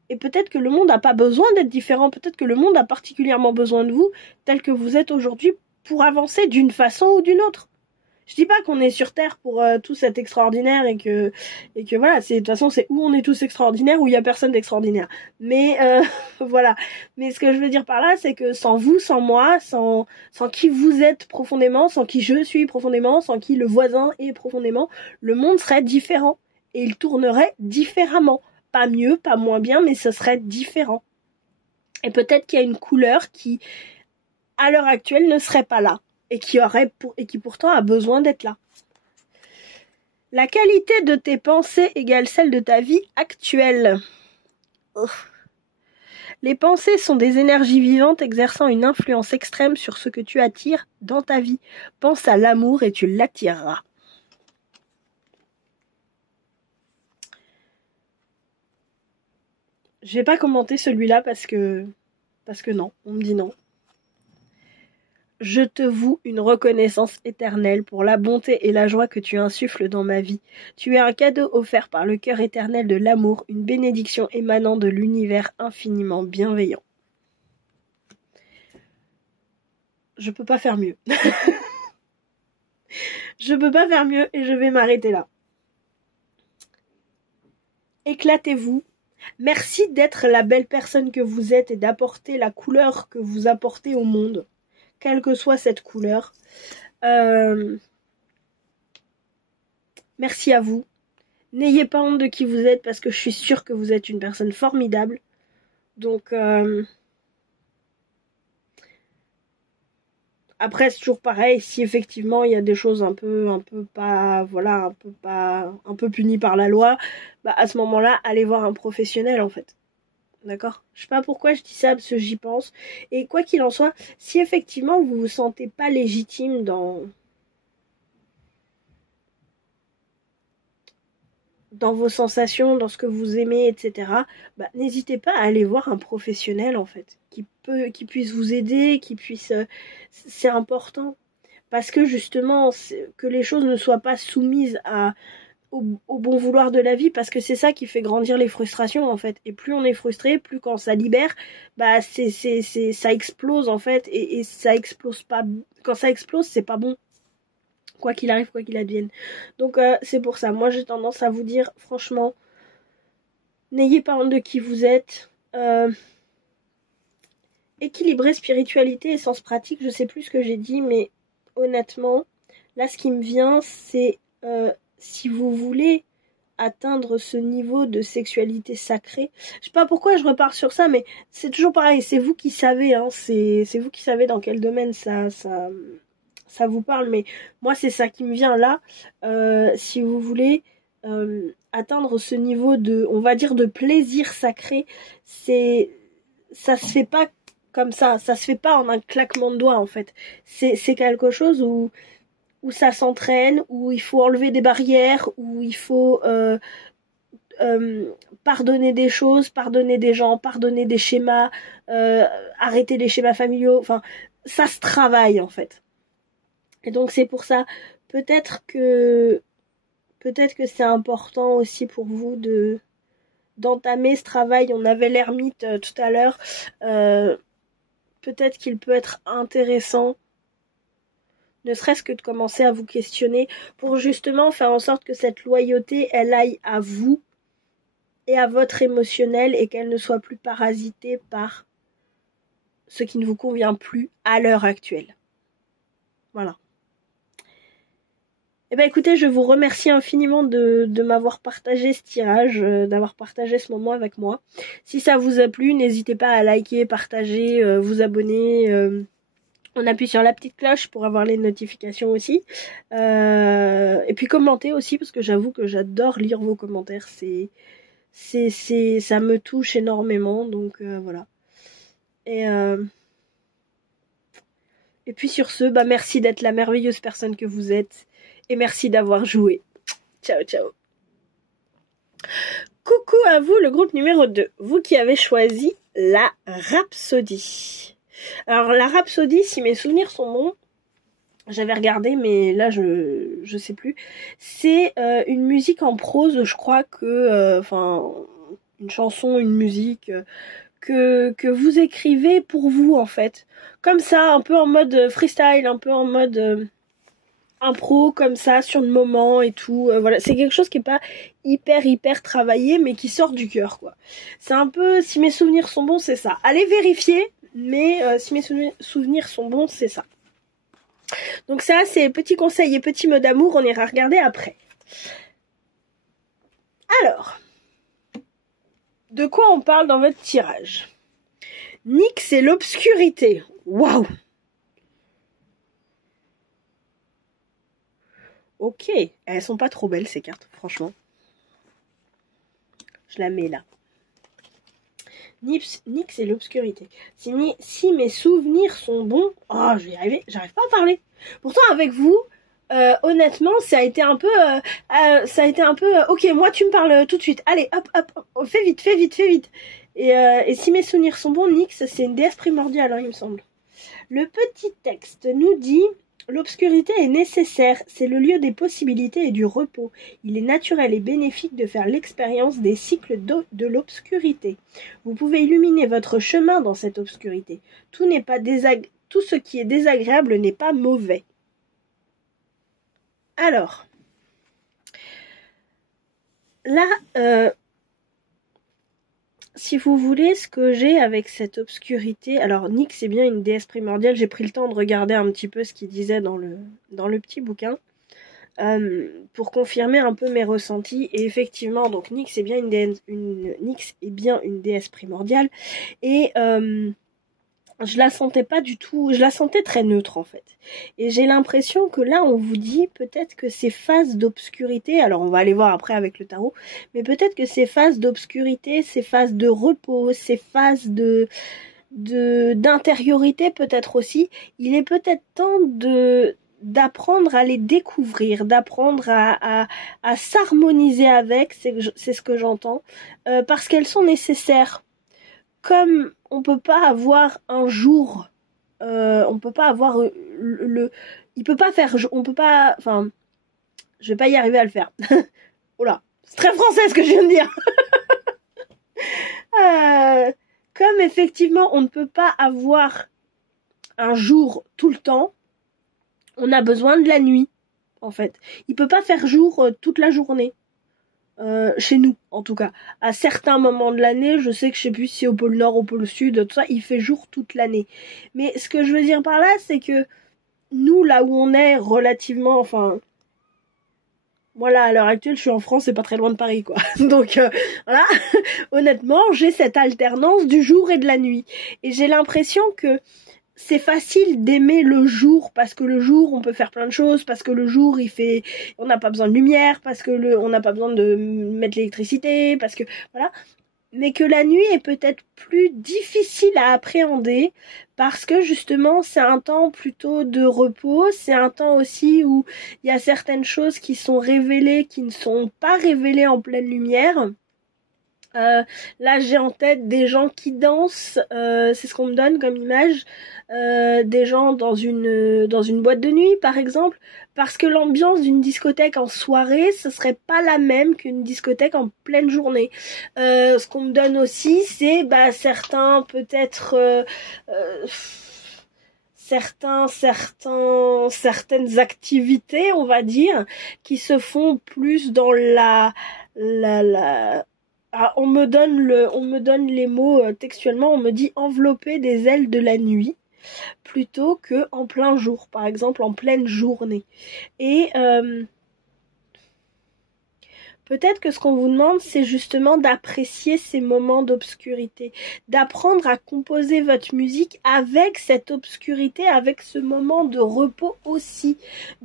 Et peut-être que le monde n'a pas besoin d'être différent, peut-être que le monde a particulièrement besoin de vous, tel que vous êtes aujourd'hui, pour avancer d'une façon ou d'une autre. Je dis pas qu'on est sur Terre pour tous être extraordinaire et que voilà, de toute façon c'est où on est tous extraordinaires ou il y a personne d'extraordinaire. Mais voilà. Mais ce que je veux dire par là, c'est que sans vous, sans moi, sans qui vous êtes profondément, sans qui je suis profondément, sans qui le voisin est profondément, le monde serait différent et il tournerait différemment. Pas mieux, pas moins bien, mais ce serait différent. Et peut-être qu'il y a une couleur qui, à l'heure actuelle, ne serait pas là. Et qui pourtant a besoin d'être là. La qualité de tes pensées égale celle de ta vie actuelle. Les pensées sont des énergies vivantes exerçant une influence extrême sur ce que tu attires dans ta vie. Pense à l'amour et tu l'attireras. Je vais pas commenter celui-là parce que non, on me dit non. Je te voue une reconnaissance éternelle pour la bonté et la joie que tu insuffles dans ma vie. Tu es un cadeau offert par le cœur éternel de l'amour, une bénédiction émanant de l'univers infiniment bienveillant. Je peux pas faire mieux. Je peux pas faire mieux et je vais m'arrêter là. Éclatez-vous. Merci d'être la belle personne que vous êtes et d'apporter la couleur que vous apportez au monde. Quelle que soit cette couleur. Merci à vous. N'ayez pas honte de qui vous êtes parce que je suis sûre que vous êtes une personne formidable. Donc, après, c'est toujours pareil. Si effectivement il y a des choses un peu punies par la loi, à ce moment-là, allez voir un professionnel en fait. D'accord ? Je sais pas pourquoi je dis ça, parce que j'y pense. Et quoi qu'il en soit, si effectivement vous vous sentez pas légitime dans vos sensations, dans ce que vous aimez, etc., n'hésitez pas à aller voir un professionnel en fait, qui puisse vous aider, c'est important. Parce que justement, que les choses ne soient pas soumises au bon vouloir de la vie, parce que c'est ça qui fait grandir les frustrations en fait. Et plus on est frustré, plus quand ça libère, ça explose en fait, et ça explose pas. Quand ça explose, c'est pas bon. Quoi qu'il arrive, quoi qu'il advienne. Donc c'est pour ça. Moi j'ai tendance à vous dire, franchement, n'ayez pas honte de qui vous êtes. Équilibrer spiritualité et sens pratique, je sais plus ce que j'ai dit, mais honnêtement, là ce qui me vient, c'est si vous voulez atteindre ce niveau de sexualité sacrée, je sais pas pourquoi je repars sur ça, mais c'est toujours pareil, c'est vous qui savez, hein, c'est vous qui savez dans quel domaine ça vous parle, mais moi c'est ça qui me vient là. Si vous voulez atteindre ce niveau de, on va dire, de plaisir sacré, ça se fait pas comme ça se fait pas en un claquement de doigts en fait. C'est quelque chose où ça s'entraîne, où il faut enlever des barrières, où il faut pardonner des choses, pardonner des gens, pardonner des schémas, arrêter les schémas familiaux. Enfin, ça se travaille en fait. Et donc c'est pour ça, peut-être que c'est important aussi pour vous de d'entamer ce travail. On avait l'ermite tout à l'heure. Peut-être qu'il peut être intéressant, ne serait-ce que de commencer à vous questionner pour justement faire en sorte que cette loyauté, elle aille à vous et à votre émotionnel et qu'elle ne soit plus parasitée par ce qui ne vous convient plus à l'heure actuelle. Voilà. Eh bien écoutez, je vous remercie infiniment de m'avoir partagé ce tirage, d'avoir partagé ce moment avec moi. Si ça vous a plu, n'hésitez pas à liker, partager, vous abonner. On appuie sur la petite cloche pour avoir les notifications aussi. Et puis commenter aussi, parce que j'avoue que j'adore lire vos commentaires. Ça me touche énormément, donc voilà. Et puis sur ce, merci d'être la merveilleuse personne que vous êtes. Et merci d'avoir joué. Ciao, ciao. Coucou à vous, le groupe numéro 2. Vous qui avez choisi la Rhapsodie. Alors, la Rhapsodie, si mes souvenirs sont bons, j'avais regardé, mais là, je sais plus. C'est une musique en prose, je crois que... une chanson, une musique... que vous écrivez pour vous, en fait. Comme ça, un peu en mode freestyle, un peu en mode... impro comme ça sur le moment et tout, voilà, c'est quelque chose qui est pas hyper travaillé mais qui sort du cœur quoi. C'est un peu, si mes souvenirs sont bons, c'est ça. Allez vérifier, mais si mes souvenirs sont bons, c'est ça. Donc ça, c'est petits conseils et petits mots d'amour, on ira regarder après. Alors, de quoi on parle dans votre tirage? Nyx et l'obscurité. Waouh. Ok, elles sont pas trop belles ces cartes, franchement. Je la mets là. Nyx et l'obscurité. Si mes souvenirs sont bons... Oh, je vais y arriver, j'arrive pas à parler. Pourtant, avec vous, honnêtement, ça a été un peu... ok, moi tu me parles tout de suite. Allez, hop, fais vite. Et si mes souvenirs sont bons, Nyx, c'est une déesse primordiale, hein, il me semble. Le petit texte nous dit... L'obscurité est nécessaire, c'est le lieu des possibilités et du repos. Il est naturel et bénéfique de faire l'expérience des cycles de l'obscurité. Vous pouvez illuminer votre chemin dans cette obscurité. Tout ce qui est désagréable n'est pas mauvais. Alors, là, si vous voulez, ce que j'ai avec cette obscurité... Alors, Nyx, c'est bien une déesse primordiale. J'ai pris le temps de regarder un petit peu ce qu'il disait dans le petit bouquin. Pour confirmer un peu mes ressentis. Et effectivement, donc Nyx est bien une déesse primordiale. Et je la sentais pas du tout... Je la sentais très neutre, en fait. Et j'ai l'impression que là, on vous dit peut-être que ces phases d'obscurité... Alors, on va aller voir après avec le tarot. Mais peut-être que ces phases d'obscurité, ces phases de repos, ces phases d'intériorité peut-être aussi, il est peut-être temps d'apprendre à les découvrir, d'apprendre à s'harmoniser avec, c'est ce que j'entends, parce qu'elles sont nécessaires. Comme on peut pas avoir un jour, on peut pas avoir il peut pas faire, on peut pas, enfin, je vais pas y arriver à le faire. Oh là, c'est très français ce que je viens de dire. Comme effectivement on ne peut pas avoir un jour tout le temps, on a besoin de la nuit, en fait. Il peut pas faire jour toute la journée. Chez nous, en tout cas. À certains moments de l'année, je sais que je sais plus si au pôle Nord, au pôle Sud, tout ça, il fait jour toute l'année. Mais ce que je veux dire par là, c'est que nous, là où on est relativement, enfin... Voilà, à l'heure actuelle, je suis en France, c'est pas très loin de Paris, quoi. Donc, voilà, honnêtement, j'ai cette alternance du jour et de la nuit. Et j'ai l'impression que c'est facile d'aimer le jour, parce que le jour, on peut faire plein de choses, parce que le jour, on n'a pas besoin de lumière, parce que on n'a pas besoin de mettre l'électricité, parce que, voilà. Mais que la nuit est peut-être plus difficile à appréhender, parce que justement, c'est un temps plutôt de repos, c'est un temps aussi où il y a certaines choses qui sont révélées, qui ne sont pas révélées en pleine lumière. Là, j'ai en tête des gens qui dansent, c'est ce qu'on me donne comme image, des gens dans une boîte de nuit, par exemple, parce que l'ambiance d'une discothèque en soirée, ce serait pas la même qu'une discothèque en pleine journée. Ce qu'on me donne aussi, c'est certains peut-être certaines activités, on va dire, qui se font plus dans la on me donne les mots textuellement, on me dit envelopper des ailes de la nuit plutôt que en plein jour, par exemple en pleine journée. Et peut-être que ce qu'on vous demande, c'est justement d'apprécier ces moments d'obscurité, d'apprendre à composer votre musique avec cette obscurité, avec ce moment de repos aussi.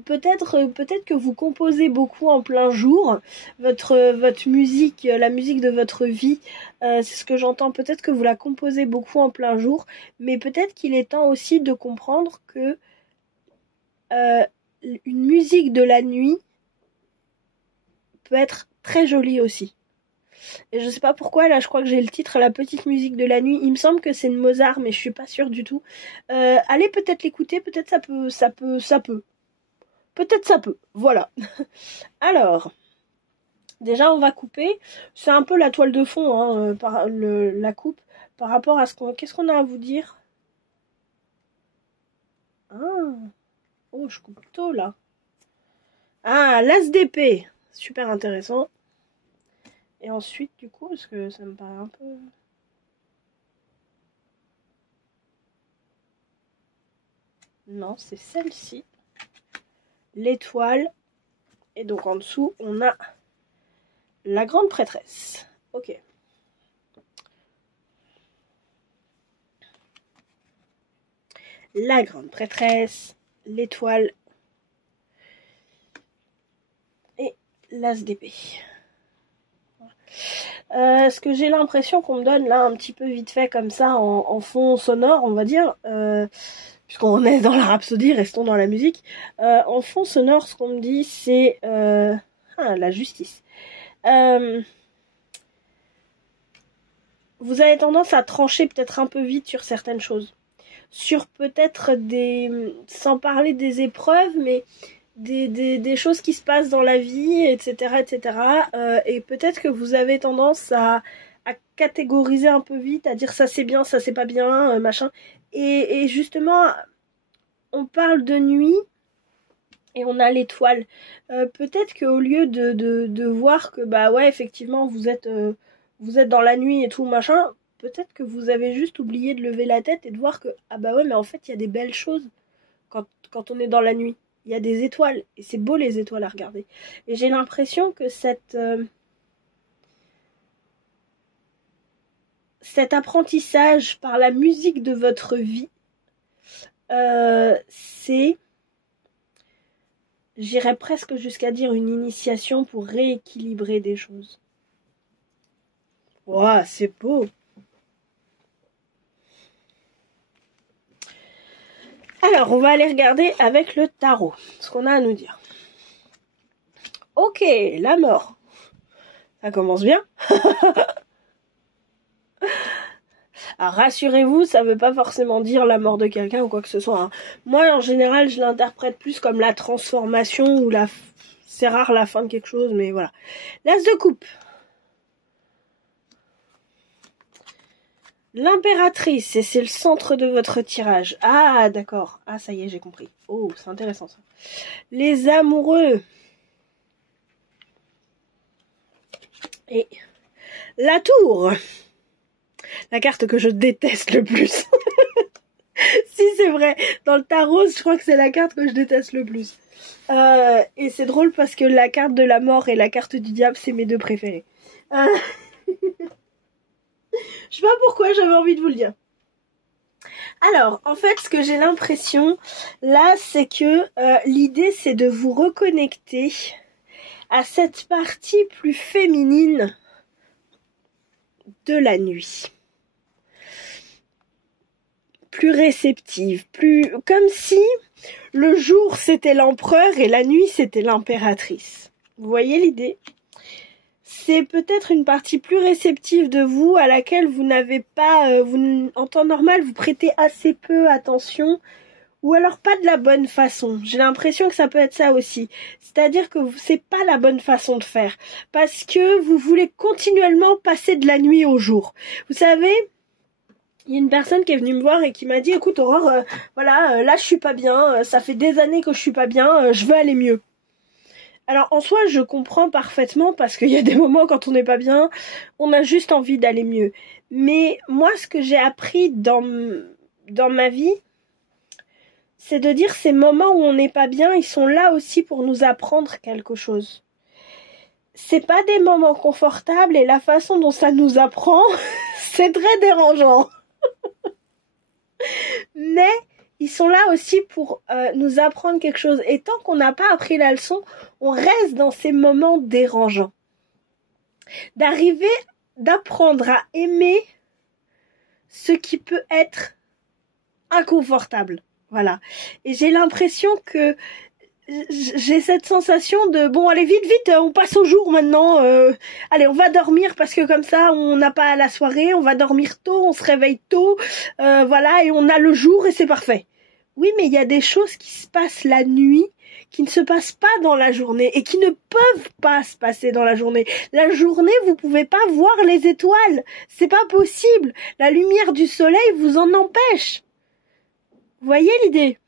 Peut-être que vous composez beaucoup en plein jour, votre musique, la musique de votre vie, c'est ce que j'entends. Peut-être que vous la composez beaucoup en plein jour, mais peut-être qu'il est temps aussi de comprendre que une musique de la nuit peut être très jolie aussi. Et je sais pas pourquoi, là je crois que j'ai le titre La petite musique de la nuit. Il me semble que c'est de Mozart, mais je suis pas sûre du tout. Allez peut-être l'écouter, peut-être ça peut. Peut-être ça peut. Voilà. Alors, déjà on va couper. C'est un peu la toile de fond, hein, la coupe, par rapport à qu'est-ce qu'on a à vous dire. Ah. Oh, je coupe tôt là. Ah, l'as d'épée. Super intéressant. Et ensuite, du coup, parce que ça me paraît un peu... Non, c'est celle-ci. L'étoile. Et donc en dessous, on a la grande prêtresse. Ok. La grande prêtresse, l'étoile et l'as d'épée. Ce que j'ai l'impression qu'on me donne là un petit peu vite fait comme ça en fond sonore, on va dire, puisqu'on est dans la rhapsodie, restons dans la musique. En fond sonore, ce qu'on me dit, c'est la justice. Vous avez tendance à trancher peut-être un peu vite sur certaines choses. Sur peut-être sans parler des épreuves, mais des choses qui se passent dans la vie, etc., etc. Et peut-être que vous avez tendance à catégoriser un peu vite, à dire ça c'est bien, ça c'est pas bien, machin. Et justement, on parle de nuit et on a l'étoile. Peut-être qu'au lieu de voir que ouais effectivement vous êtes dans la nuit et tout machin, peut-être que vous avez juste oublié de lever la tête et de voir que ouais mais en fait il y a des belles choses quand on est dans la nuit. Il y a des étoiles, et c'est beau les étoiles à regarder. Et j'ai l'impression que cet apprentissage par la musique de votre vie, c'est, j'irais presque jusqu'à dire une initiation pour rééquilibrer des choses. Ouah, c'est beau. Alors, on va aller regarder avec le tarot ce qu'on a à nous dire. Ok, la mort. Ça commence bien. Alors, rassurez-vous, ça veut pas forcément dire la mort de quelqu'un ou quoi que ce soit. Hein. Moi, en général, je l'interprète plus comme la transformation ou c'est rare la fin de quelque chose, mais voilà. L'as de coupe. L'impératrice, et c'est le centre de votre tirage. Ah, d'accord. Ah, ça y est, j'ai compris. Oh, c'est intéressant ça. Les amoureux. Et la tour. La carte que je déteste le plus. Si, c'est vrai. Dans le tarot, je crois que c'est la carte que je déteste le plus. Et c'est drôle parce que la carte de la mort et la carte du diable, c'est mes deux préférées. Je sais pas pourquoi, j'avais envie de vous le dire. Alors, en fait, ce que j'ai l'impression, là, c'est que l'idée, c'est de vous reconnecter à cette partie plus féminine de la nuit. Plus réceptive, comme si le jour, c'était l'empereur et la nuit, c'était l'impératrice. Vous voyez l'idée ? c'est peut-être une partie plus réceptive de vous à laquelle vous n'avez pas, en temps normal, vous prêtez assez peu attention, ou alors pas de la bonne façon. J'ai l'impression que ça peut être ça aussi. C'est-à-dire que c'est pas la bonne façon de faire, parce que vous voulez continuellement passer de la nuit au jour. Vous savez, il y a une personne qui est venue me voir et qui m'a dit, écoute Aurore, là je suis pas bien, ça fait des années que je suis pas bien, je veux aller mieux. Alors en soi je comprends parfaitement parce qu'il y a des moments quand on n'est pas bien, on a juste envie d'aller mieux. Mais moi ce que j'ai appris dans ma vie, c'est de dire ces moments où on n'est pas bien, ils sont là aussi pour nous apprendre quelque chose. C'est pas des moments confortables et la façon dont ça nous apprend, c'est très dérangeant. Mais ils sont là aussi pour nous apprendre quelque chose. Et tant qu'on n'a pas appris la leçon, on reste dans ces moments dérangeants. D'apprendre à aimer ce qui peut être inconfortable. Voilà. Et j'ai l'impression que j'ai cette sensation de bon, allez vite, on passe au jour maintenant. Allez, on va dormir parce que comme ça, on n'a pas la soirée. On va dormir tôt, on se réveille tôt, voilà, et on a le jour et c'est parfait. Oui, mais il y a des choses qui se passent la nuit, qui ne se passent pas dans la journée et qui ne peuvent pas se passer dans la journée. La journée, vous pouvez pas voir les étoiles, c'est pas possible. La lumière du soleil vous en empêche. Vous voyez l'idée?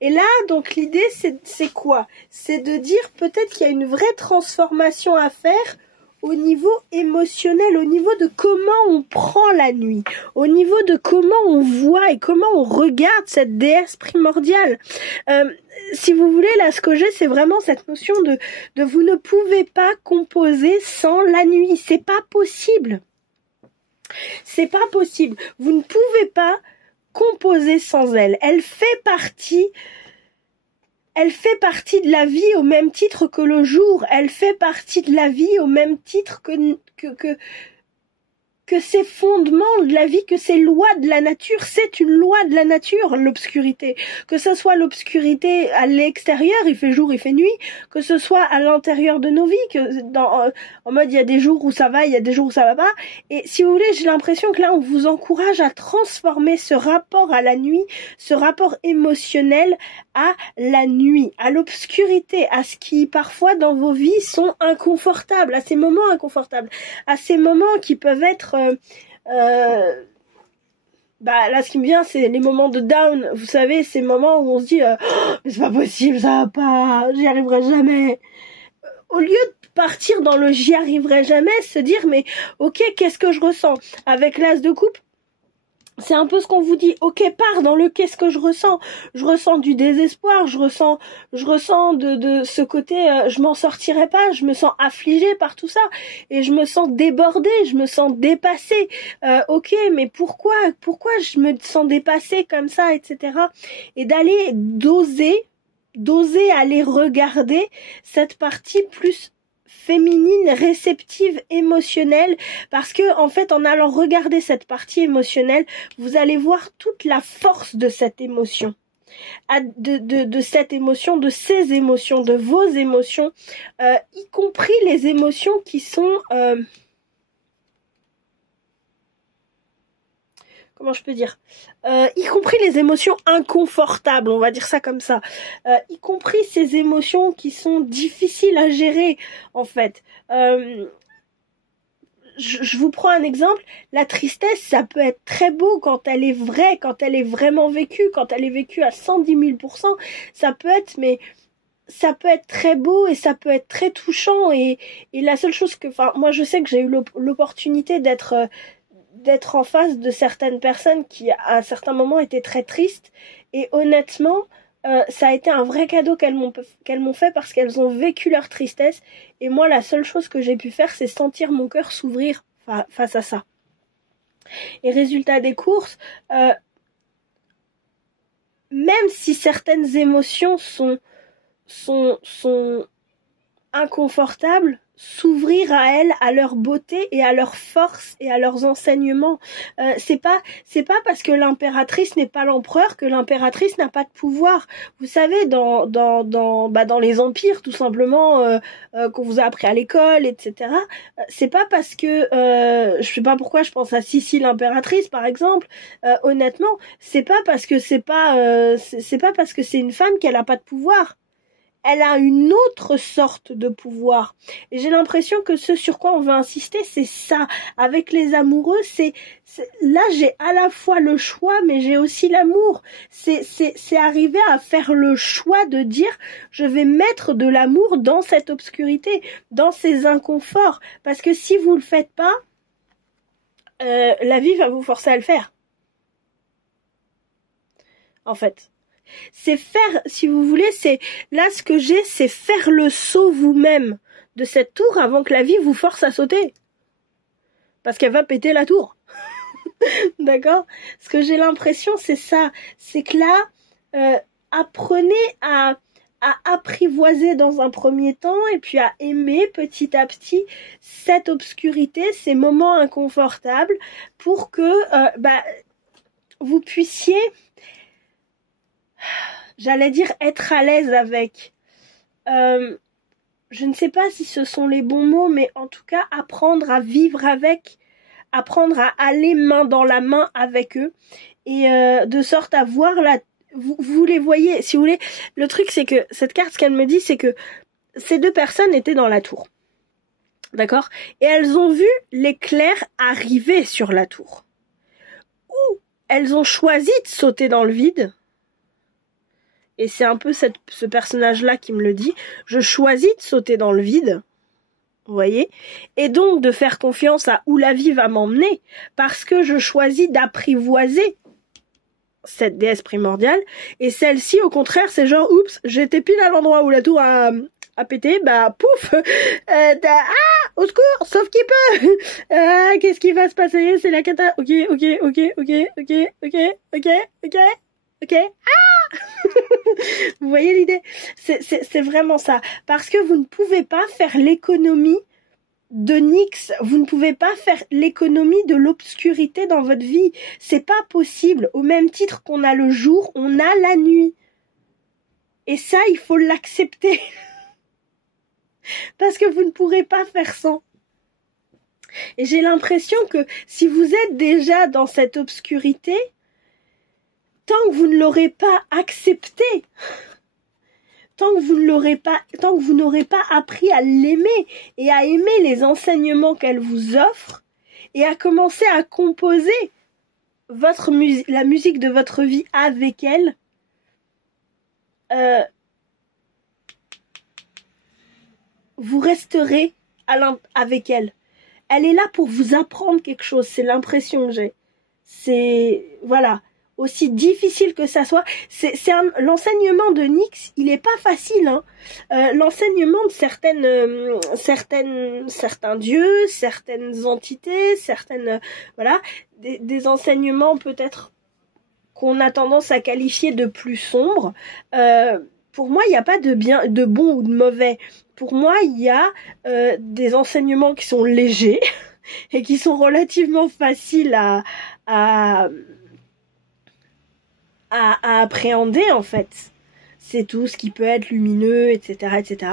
Et là, donc l'idée, c'est quoi? C'est de dire peut-être qu'il y a une vraie transformation à faire au niveau émotionnel, au niveau de comment on prend la nuit, au niveau de comment on voit et comment on regarde cette déesse primordiale. Si vous voulez, là, ce que j'ai, c'est vraiment cette notion de vous ne pouvez pas composer sans la nuit. C'est pas possible. C'est pas possible. Vous ne pouvez pas composer sans elle. Elle fait partie de la vie au même titre que le jour. Elle fait partie de la vie au même titre que ces fondements de la vie, que ces lois de la nature. C'est une loi de la nature, l'obscurité. Que ce soit l'obscurité à l'extérieur, il fait jour, il fait nuit, que ce soit à l'intérieur de nos vies, que en mode il y a des jours où ça va, il y a des jours où ça va pas. Et si vous voulez, j'ai l'impression que là, on vous encourage à transformer ce rapport à la nuit, ce rapport émotionnel à la nuit, à l'obscurité, à ce qui parfois dans vos vies sont inconfortables, à ces moments inconfortables, à ces moments qui peuvent être là ce qui me vient c'est les moments de down, vous savez, ces moments où on se dit mais c'est pas possible, ça va pas, j'y arriverai jamais. Au lieu de partir dans le j'y arriverai jamais, se dire mais ok, qu'est-ce que je ressens? Avec l'as de coupe, c'est un peu ce qu'on vous dit. Ok, pars dans le qu'est-ce que je ressens. Je ressens du désespoir, je ressens de ce côté je m'en sortirai pas, je me sens affligée par tout ça et je me sens débordée, je me sens dépassée. Ok, mais pourquoi je me sens dépassée comme ça, etc. Et d'oser aller regarder cette partie plus féminine, réceptive, émotionnelle, parce que en fait en allant regarder cette partie émotionnelle, vous allez voir toute la force de cette émotion, de cette émotion, de ces émotions, de vos émotions, y compris les émotions qui sont comment je peux dire, y compris les émotions inconfortables, on va dire ça comme ça, y compris ces émotions qui sont difficiles à gérer, en fait. Je vous prends un exemple, la tristesse, ça peut être très beau quand elle est vraie, quand elle est vraiment vécue, quand elle est vécue à 110 000%, ça peut être, mais ça peut être très beau et ça peut être très touchant et la seule chose que, enfin, moi je sais que j'ai eu l'opportunité d'être en face de certaines personnes qui à un certain moment étaient très tristes et honnêtement ça a été un vrai cadeau qu'elles m'ont fait parce qu'elles ont vécu leur tristesse et moi la seule chose que j'ai pu faire c'est sentir mon cœur s'ouvrir face à ça. Et résultat des courses, même si certaines émotions sont inconfortables, s'ouvrir à elles, à leur beauté et à leur force et à leurs enseignements. C'est pas parce que l'impératrice n'est pas l'empereur que l'impératrice n'a pas de pouvoir. Vous savez, dans les empires, tout simplement, qu'on vous a appris à l'école, etc. C'est pas parce que je sais pas pourquoi je pense à Sissi l'impératrice par exemple. Honnêtement, c'est pas parce que c'est pas parce que c'est une femme qu'elle a pas de pouvoir. Elle a une autre sorte de pouvoir. Et j'ai l'impression que ce sur quoi on veut insister, c'est ça. Avec les amoureux, là j'ai à la fois le choix, mais j'ai aussi l'amour. C'est arriver à faire le choix de dire, je vais mettre de l'amour dans cette obscurité, dans ces inconforts. Parce que si vous le faites pas, la vie va vous forcer à le faire. En fait. C'est faire, si vous voulez, c'est là ce que j'ai, c'est faire le saut vous-même de cette tour avant que la vie vous force à sauter. Parce qu'elle va péter la tour. D'accord? Ce que j'ai l'impression, c'est ça. C'est que là, apprenez à apprivoiser dans un premier temps et puis à aimer petit à petit cette obscurité, ces moments inconfortables pour que vous puissiez, j'allais dire, être à l'aise avec. Je ne sais pas si ce sont les bons mots, mais en tout cas, apprendre à vivre avec, apprendre à aller main dans la main avec eux, et de sorte à voir vous les voyez, si vous voulez. Le truc, c'est que cette carte, ce qu'elle me dit, c'est que ces deux personnes étaient dans la tour. D'accord? Et elles ont vu l'éclair arriver sur la tour. Ou elles ont choisi de sauter dans le vide. Et c'est un peu ce personnage-là qui me le dit. Je choisis de sauter dans le vide. Vous voyez? Et donc de faire confiance à où la vie va m'emmener. Parce que je choisis d'apprivoiser cette déesse primordiale. Et celle-ci, au contraire, c'est genre, oups, j'étais pile à l'endroit où la tour a pété. Bah, pouf! Au secours! Sauf qui peut! Qu'est-ce qui va se passer? C'est la cata. Ok. Vous voyez l'idée? C'est vraiment ça. Parce que vous ne pouvez pas faire l'économie de Nyx, vous ne pouvez pas faire l'économie de l'obscurité dans votre vie. C'est pas possible. Au même titre qu'on a le jour, on a la nuit. Et ça, il faut l'accepter. Parce que vous ne pourrez pas faire sans. Et j'ai l'impression que si vous êtes déjà dans cette obscurité, tant que vous ne l'aurez pas accepté, tant que vous n'aurez pas appris à l'aimer et à aimer les enseignements qu'elle vous offre et à commencer à composer la musique de votre vie avec elle, vous resterez avec elle. Elle est là pour vous apprendre quelque chose, c'est l'impression que j'ai. Voilà. Aussi difficile que ça soit, l'enseignement de Nyx, il est pas facile, hein. L'enseignement de certains dieux, certaines entités, voilà, des enseignements peut-être qu'on a tendance à qualifier de plus sombres. Pour moi, il n'y a pas de bon ou de mauvais. Pour moi, il y a des enseignements qui sont légers et qui sont relativement faciles à appréhender, en fait. C'est tout ce qui peut être lumineux, etc., etc.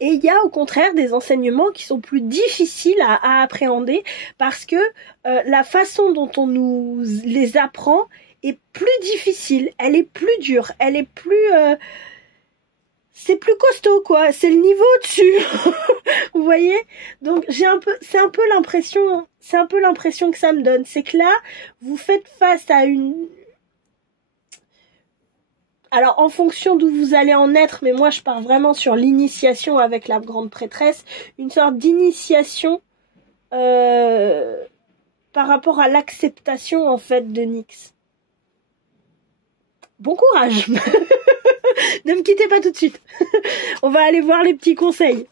Et il y a au contraire des enseignements qui sont plus difficiles à appréhender parce que la façon dont on nous les apprend est plus difficile, elle est plus dure, elle est plus... c'est plus costaud, quoi. C'est le niveau au-dessus. Vous voyez? Donc, c'est un peu l'impression que ça me donne. C'est que là, vous faites face à alors, en fonction d'où vous allez en être, mais moi, je pars vraiment sur l'initiation avec la grande prêtresse, une sorte d'initiation par rapport à l'acceptation, en fait, de Nyx. Bon courage. Ne me quittez pas tout de suite. On va aller voir les petits conseils.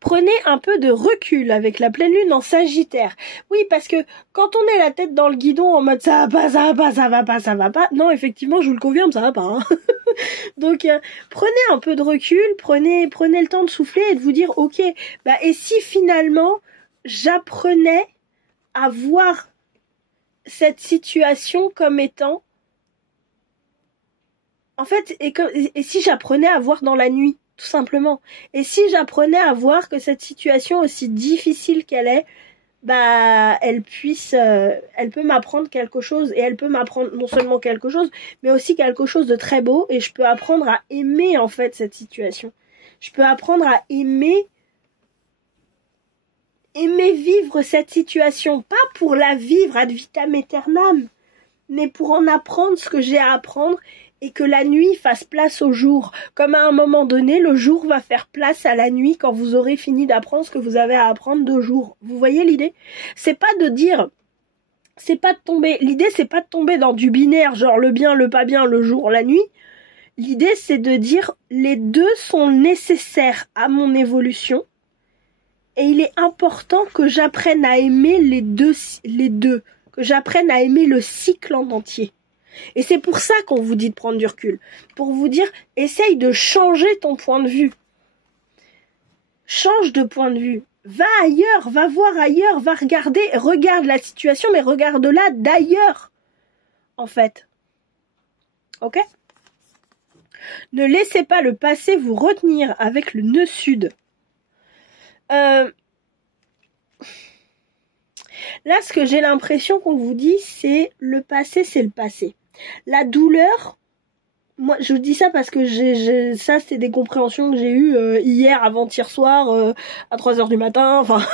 Prenez un peu de recul avec la pleine lune en Sagittaire. Oui, parce que quand on est la tête dans le guidon en mode ça va pas, non, effectivement, je vous le confirme, ça va pas. Hein. Donc, prenez un peu de recul, prenez le temps de souffler et de vous dire, ok, bah, et si finalement, j'apprenais à voir cette situation comme étant, en fait, et si j'apprenais à voir dans la nuit, tout simplement, et si j'apprenais à voir que cette situation, aussi difficile qu'elle est, bah, elle peut m'apprendre quelque chose, et elle peut m'apprendre non seulement quelque chose, mais aussi quelque chose de très beau, et je peux apprendre à aimer, en fait, cette situation. Je peux apprendre à aimer vivre cette situation, pas pour la vivre ad vitam aeternam, mais pour en apprendre ce que j'ai à apprendre, et que la nuit fasse place au jour. Comme à un moment donné, le jour va faire place à la nuit quand vous aurez fini d'apprendre ce que vous avez à apprendre de jour. Vous voyez l'idée? C'est pas de dire, l'idée c'est pas de tomber dans du binaire, genre le bien, le pas bien, le jour, la nuit. L'idée c'est de dire, les deux sont nécessaires à mon évolution, et il est important que j'apprenne à aimer les deux, que j'apprenne à aimer le cycle en entier. Et c'est pour ça qu'on vous dit de prendre du recul. Pour vous dire, essaye de changer ton point de vue. Change de point de vue. Va ailleurs, va voir ailleurs, va regarde la situation, mais regarde-la d'ailleurs. En fait. Ok? Ne laissez pas le passé vous retenir avec le nœud sud. Là, ce que j'ai l'impression qu'on vous dit, c'est le passé, c'est le passé. La douleur, moi je vous dis ça parce que ça c'est des compréhensions que j'ai eues hier, avant-hier soir, à 3h du matin, enfin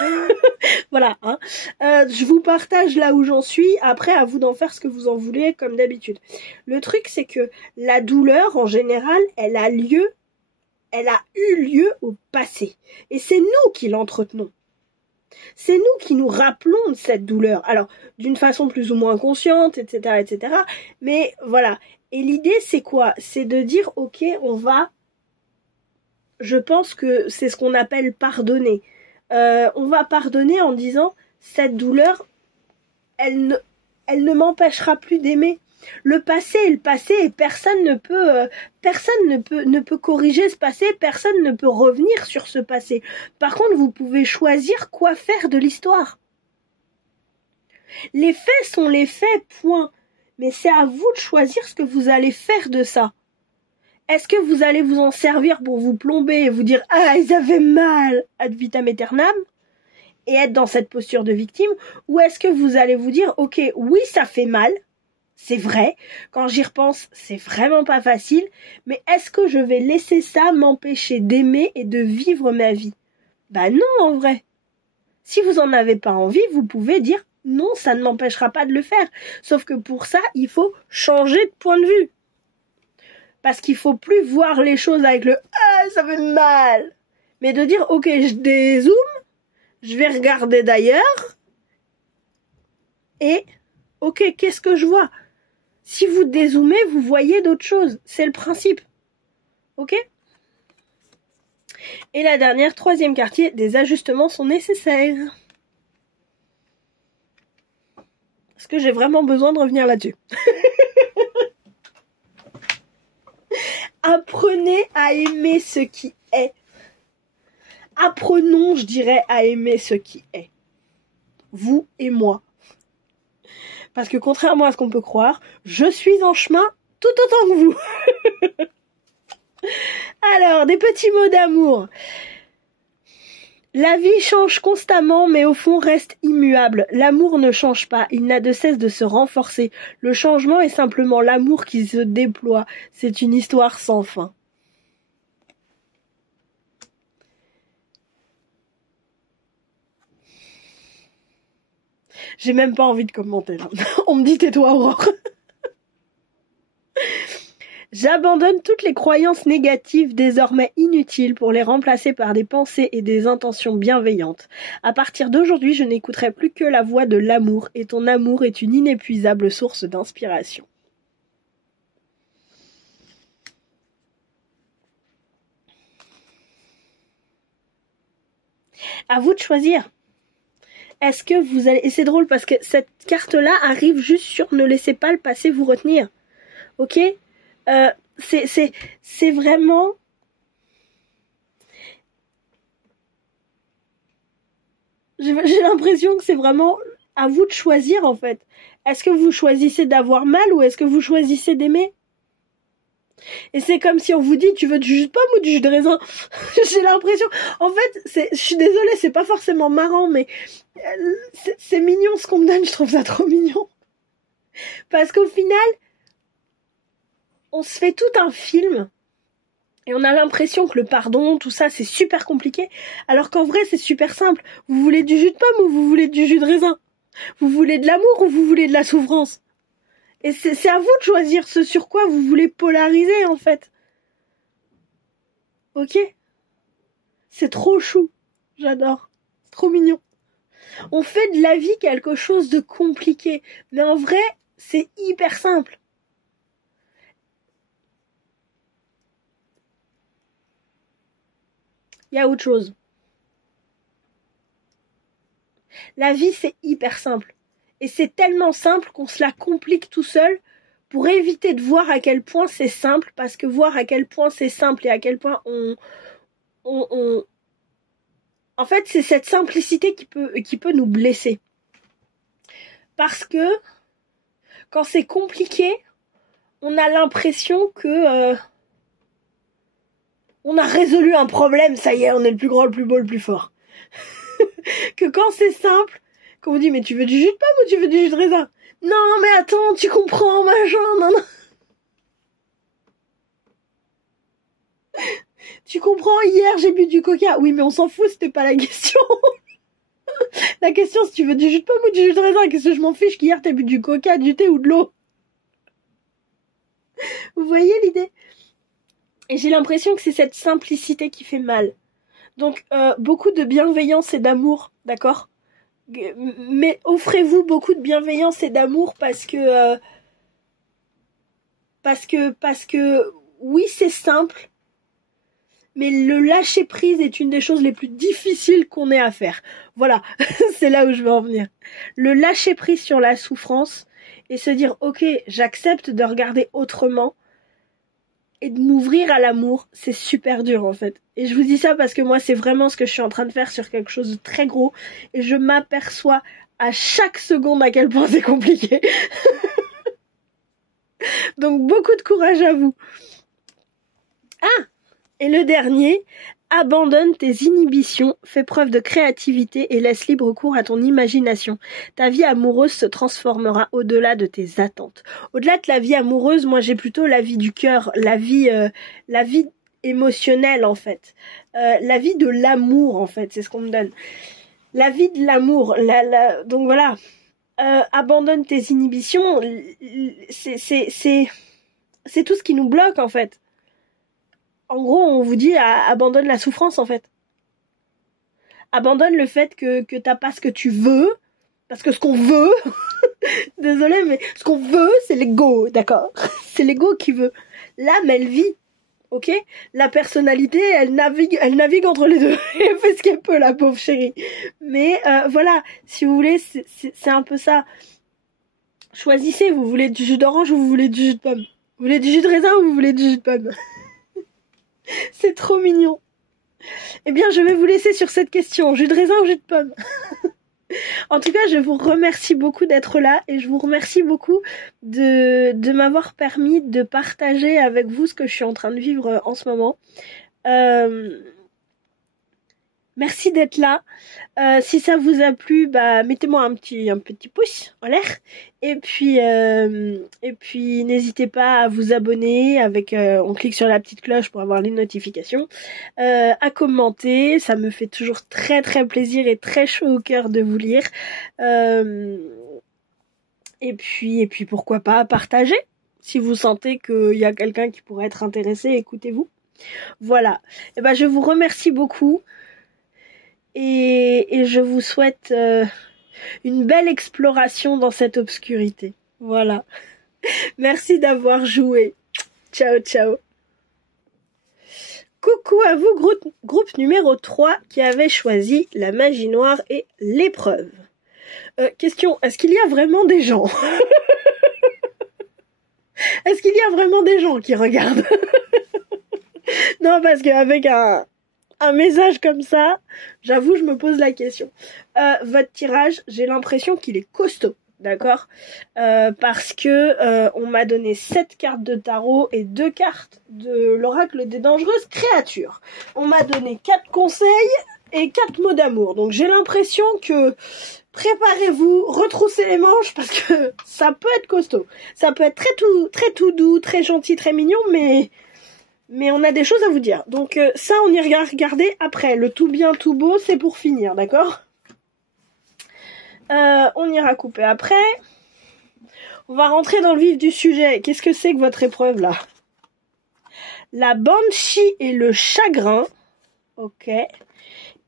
voilà. Hein. Je vous partage là où j'en suis, après à vous d'en faire ce que vous en voulez comme d'habitude. Le truc c'est que la douleur en général, elle a eu lieu au passé. Et c'est nous qui l'entretenons. C'est nous qui nous rappelons de cette douleur. Alors, d'une façon plus ou moins consciente, etc., etc. Mais voilà. Et l'idée, c'est quoi? C'est de dire, ok, je pense que c'est ce qu'on appelle pardonner. On va pardonner en disant, cette douleur, elle ne m'empêchera plus d'aimer. Le passé est le passé et personne ne peut corriger ce passé, personne ne peut revenir sur ce passé. Par contre, vous pouvez choisir quoi faire de l'histoire. Les faits sont les faits, point. Mais c'est à vous de choisir ce que vous allez faire de ça. Est-ce que vous allez vous en servir pour vous plomber et vous dire « Ah, ils avaient mal, ad vitam aeternam » et être dans cette posture de victime, ou est-ce que vous allez vous dire « Ok, oui, ça fait mal, c'est vrai, quand j'y repense, c'est vraiment pas facile, mais est-ce que je vais laisser ça m'empêcher d'aimer et de vivre ma vie ?» Bah non, en vrai. Si vous en avez pas envie, vous pouvez dire « Non, ça ne m'empêchera pas de le faire. » Sauf que pour ça, il faut changer de point de vue. Parce qu'il faut plus voir les choses avec le « Ah, ça fait mal !» mais de dire « Ok, je dézoome, je vais regarder d'ailleurs, et ok, qu'est-ce que je vois ?» Si vous dézoomez, vous voyez d'autres choses. C'est le principe. Ok? Et la dernière, troisième quartier, des ajustements sont nécessaires. Est-ce que j'ai vraiment besoin de revenir là-dessus? Apprenez à aimer ce qui est. Apprenons, je dirais, à aimer ce qui est. Vous et moi. Parce que contrairement à ce qu'on peut croire, je suis en chemin tout autant que vous. Alors, des petits mots d'amour. La vie change constamment, mais au fond reste immuable. L'amour ne change pas, il n'a de cesse de se renforcer. Le changement est simplement l'amour qui se déploie. C'est une histoire sans fin. J'ai même pas envie de commenter là. On me dit tais-toi, Aurore. J'abandonne toutes les croyances négatives désormais inutiles pour les remplacer par des pensées et des intentions bienveillantes. À partir d'aujourd'hui, je n'écouterai plus que la voix de l'amour et ton amour est une inépuisable source d'inspiration. À vous de choisir. Est-ce que vous allez... Et c'est drôle parce que cette carte-là arrive juste sur ne laissez pas le passé vous retenir. Ok ? c'est vraiment... J'ai l'impression que c'est vraiment à vous de choisir, en fait. Est-ce que vous choisissez d'avoir mal ou est-ce que vous choisissez d'aimer? Et c'est comme si on vous dit, tu veux du jus de pomme ou du jus de raisin? J'ai l'impression... En fait, je suis désolée, c'est pas forcément marrant, mais c'est mignon ce qu'on me donne, je trouve ça trop mignon. Parce qu'au final, on se fait tout un film et on a l'impression que le pardon, tout ça, c'est super compliqué, alors qu'en vrai, c'est super simple. Vous voulez du jus de pomme ou vous voulez du jus de raisin? Vous voulez de l'amour ou vous voulez de la souffrance? Et c'est à vous de choisir ce sur quoi vous voulez polariser, en fait. Ok? C'est trop chou. J'adore. C'est trop mignon. On fait de la vie quelque chose de compliqué. Mais en vrai, c'est hyper simple. Il y a autre chose. La vie, c'est hyper simple. Et c'est tellement simple qu'on se la complique tout seul pour éviter de voir à quel point c'est simple, parce que voir à quel point c'est simple et à quel point En fait, c'est cette simplicité qui peut nous blesser. Parce que quand c'est compliqué, on a l'impression que on a résolu un problème, ça y est, on est le plus grand, le plus beau, le plus fort. Que quand c'est simple, qu'on vous dit, mais tu veux du jus de pomme ou tu veux du jus de raisin? Non, mais attends, tu comprends, machin, non. Tu comprends, hier j'ai bu du coca. Oui, mais on s'en fout, c'était pas la question. La question, si tu veux du jus de pomme ou du jus de raisin, qu'est-ce que je m'en fiche qu'hier t'as bu du coca, du thé ou de l'eau? Vous voyez l'idée? Et j'ai l'impression que c'est cette simplicité qui fait mal. Donc, beaucoup de bienveillance et d'amour, d'accord? Mais offrez-vous beaucoup de bienveillance et d'amour parce que oui, c'est simple, mais le lâcher prise est une des choses les plus difficiles qu'on ait à faire. Voilà, c'est là où je veux en venir. Le lâcher prise sur la souffrance et se dire, ok, j'accepte de regarder autrement et de m'ouvrir à l'amour, c'est super dur en fait. Et je vous dis ça parce que moi, c'est vraiment ce que je suis en train de faire sur quelque chose de très gros et je m'aperçois à chaque seconde à quel point c'est compliqué. Donc beaucoup de courage à vous. Ah! Et le dernier, abandonne tes inhibitions, fais preuve de créativité et laisse libre cours à ton imagination. Ta vie amoureuse se transformera au-delà de tes attentes. Au-delà de la vie amoureuse, moi j'ai plutôt la vie du cœur, la vie émotionnelle en fait. La vie de l'amour en fait, c'est ce qu'on me donne. La vie de l'amour, donc voilà. Abandonne tes inhibitions, c'est tout ce qui nous bloque en fait. En gros, on vous dit abandonne la souffrance en fait. Abandonne le fait que t'as pas ce que tu veux, parce que ce qu'on veut, désolé, mais ce qu'on veut, c'est l'ego, d'accord? C'est l'ego qui veut. L'âme, elle vit, ok? La personnalité, elle navigue entre les deux. Elle fait ce qu'elle peut, la pauvre chérie. Mais voilà, si vous voulez, c'est un peu ça. Choisissez, vous voulez du jus d'orange ou vous voulez du jus de pomme? Vous voulez du jus de raisin ou vous voulez du jus de pomme? C'est trop mignon. Eh bien, je vais vous laisser sur cette question. Jus de raisin ou jus de pomme? En tout cas, je vous remercie beaucoup d'être là et je vous remercie beaucoup de m'avoir permis de partager avec vous ce que je suis en train de vivre en ce moment. Merci d'être là. Si ça vous a plu, bah mettez-moi un petit pouce en l'air. Et puis n'hésitez pas à vous abonner on clique sur la petite cloche pour avoir les notifications. À commenter, ça me fait toujours très très plaisir et très chaud au cœur de vous lire. Et puis pourquoi pas partager si vous sentez qu'il y a quelqu'un qui pourrait être intéressé, écoutez-vous. Voilà. Et ben je vous remercie beaucoup. Et je vous souhaite une belle exploration dans cette obscurité. Voilà. Merci d'avoir joué. Ciao, ciao. Coucou à vous, groupe numéro 3 qui avait choisi la magie noire et l'épreuve. Question, est-ce qu'il y a vraiment des gens? Est-ce qu'il y a vraiment des gens qui regardent? Non, parce qu'avec un message comme ça, j'avoue, je me pose la question. Votre tirage, j'ai l'impression qu'il est costaud, d'accord? Parce que on m'a donné 7 cartes de tarot et 2 cartes de l'oracle des dangereuses créatures. On m'a donné 4 conseils et 4 mots d'amour. Donc j'ai l'impression que préparez-vous, retroussez les manches parce que ça peut être costaud. Ça peut être très tout doux, très gentil, très mignon, mais on a des choses à vous dire. Donc ça, on ira regarder après. Le tout bien, tout beau, c'est pour finir, d'accord? On ira couper après. On va rentrer dans le vif du sujet. Qu'est-ce que c'est que votre épreuve, là? La banshee et le chagrin. Ok.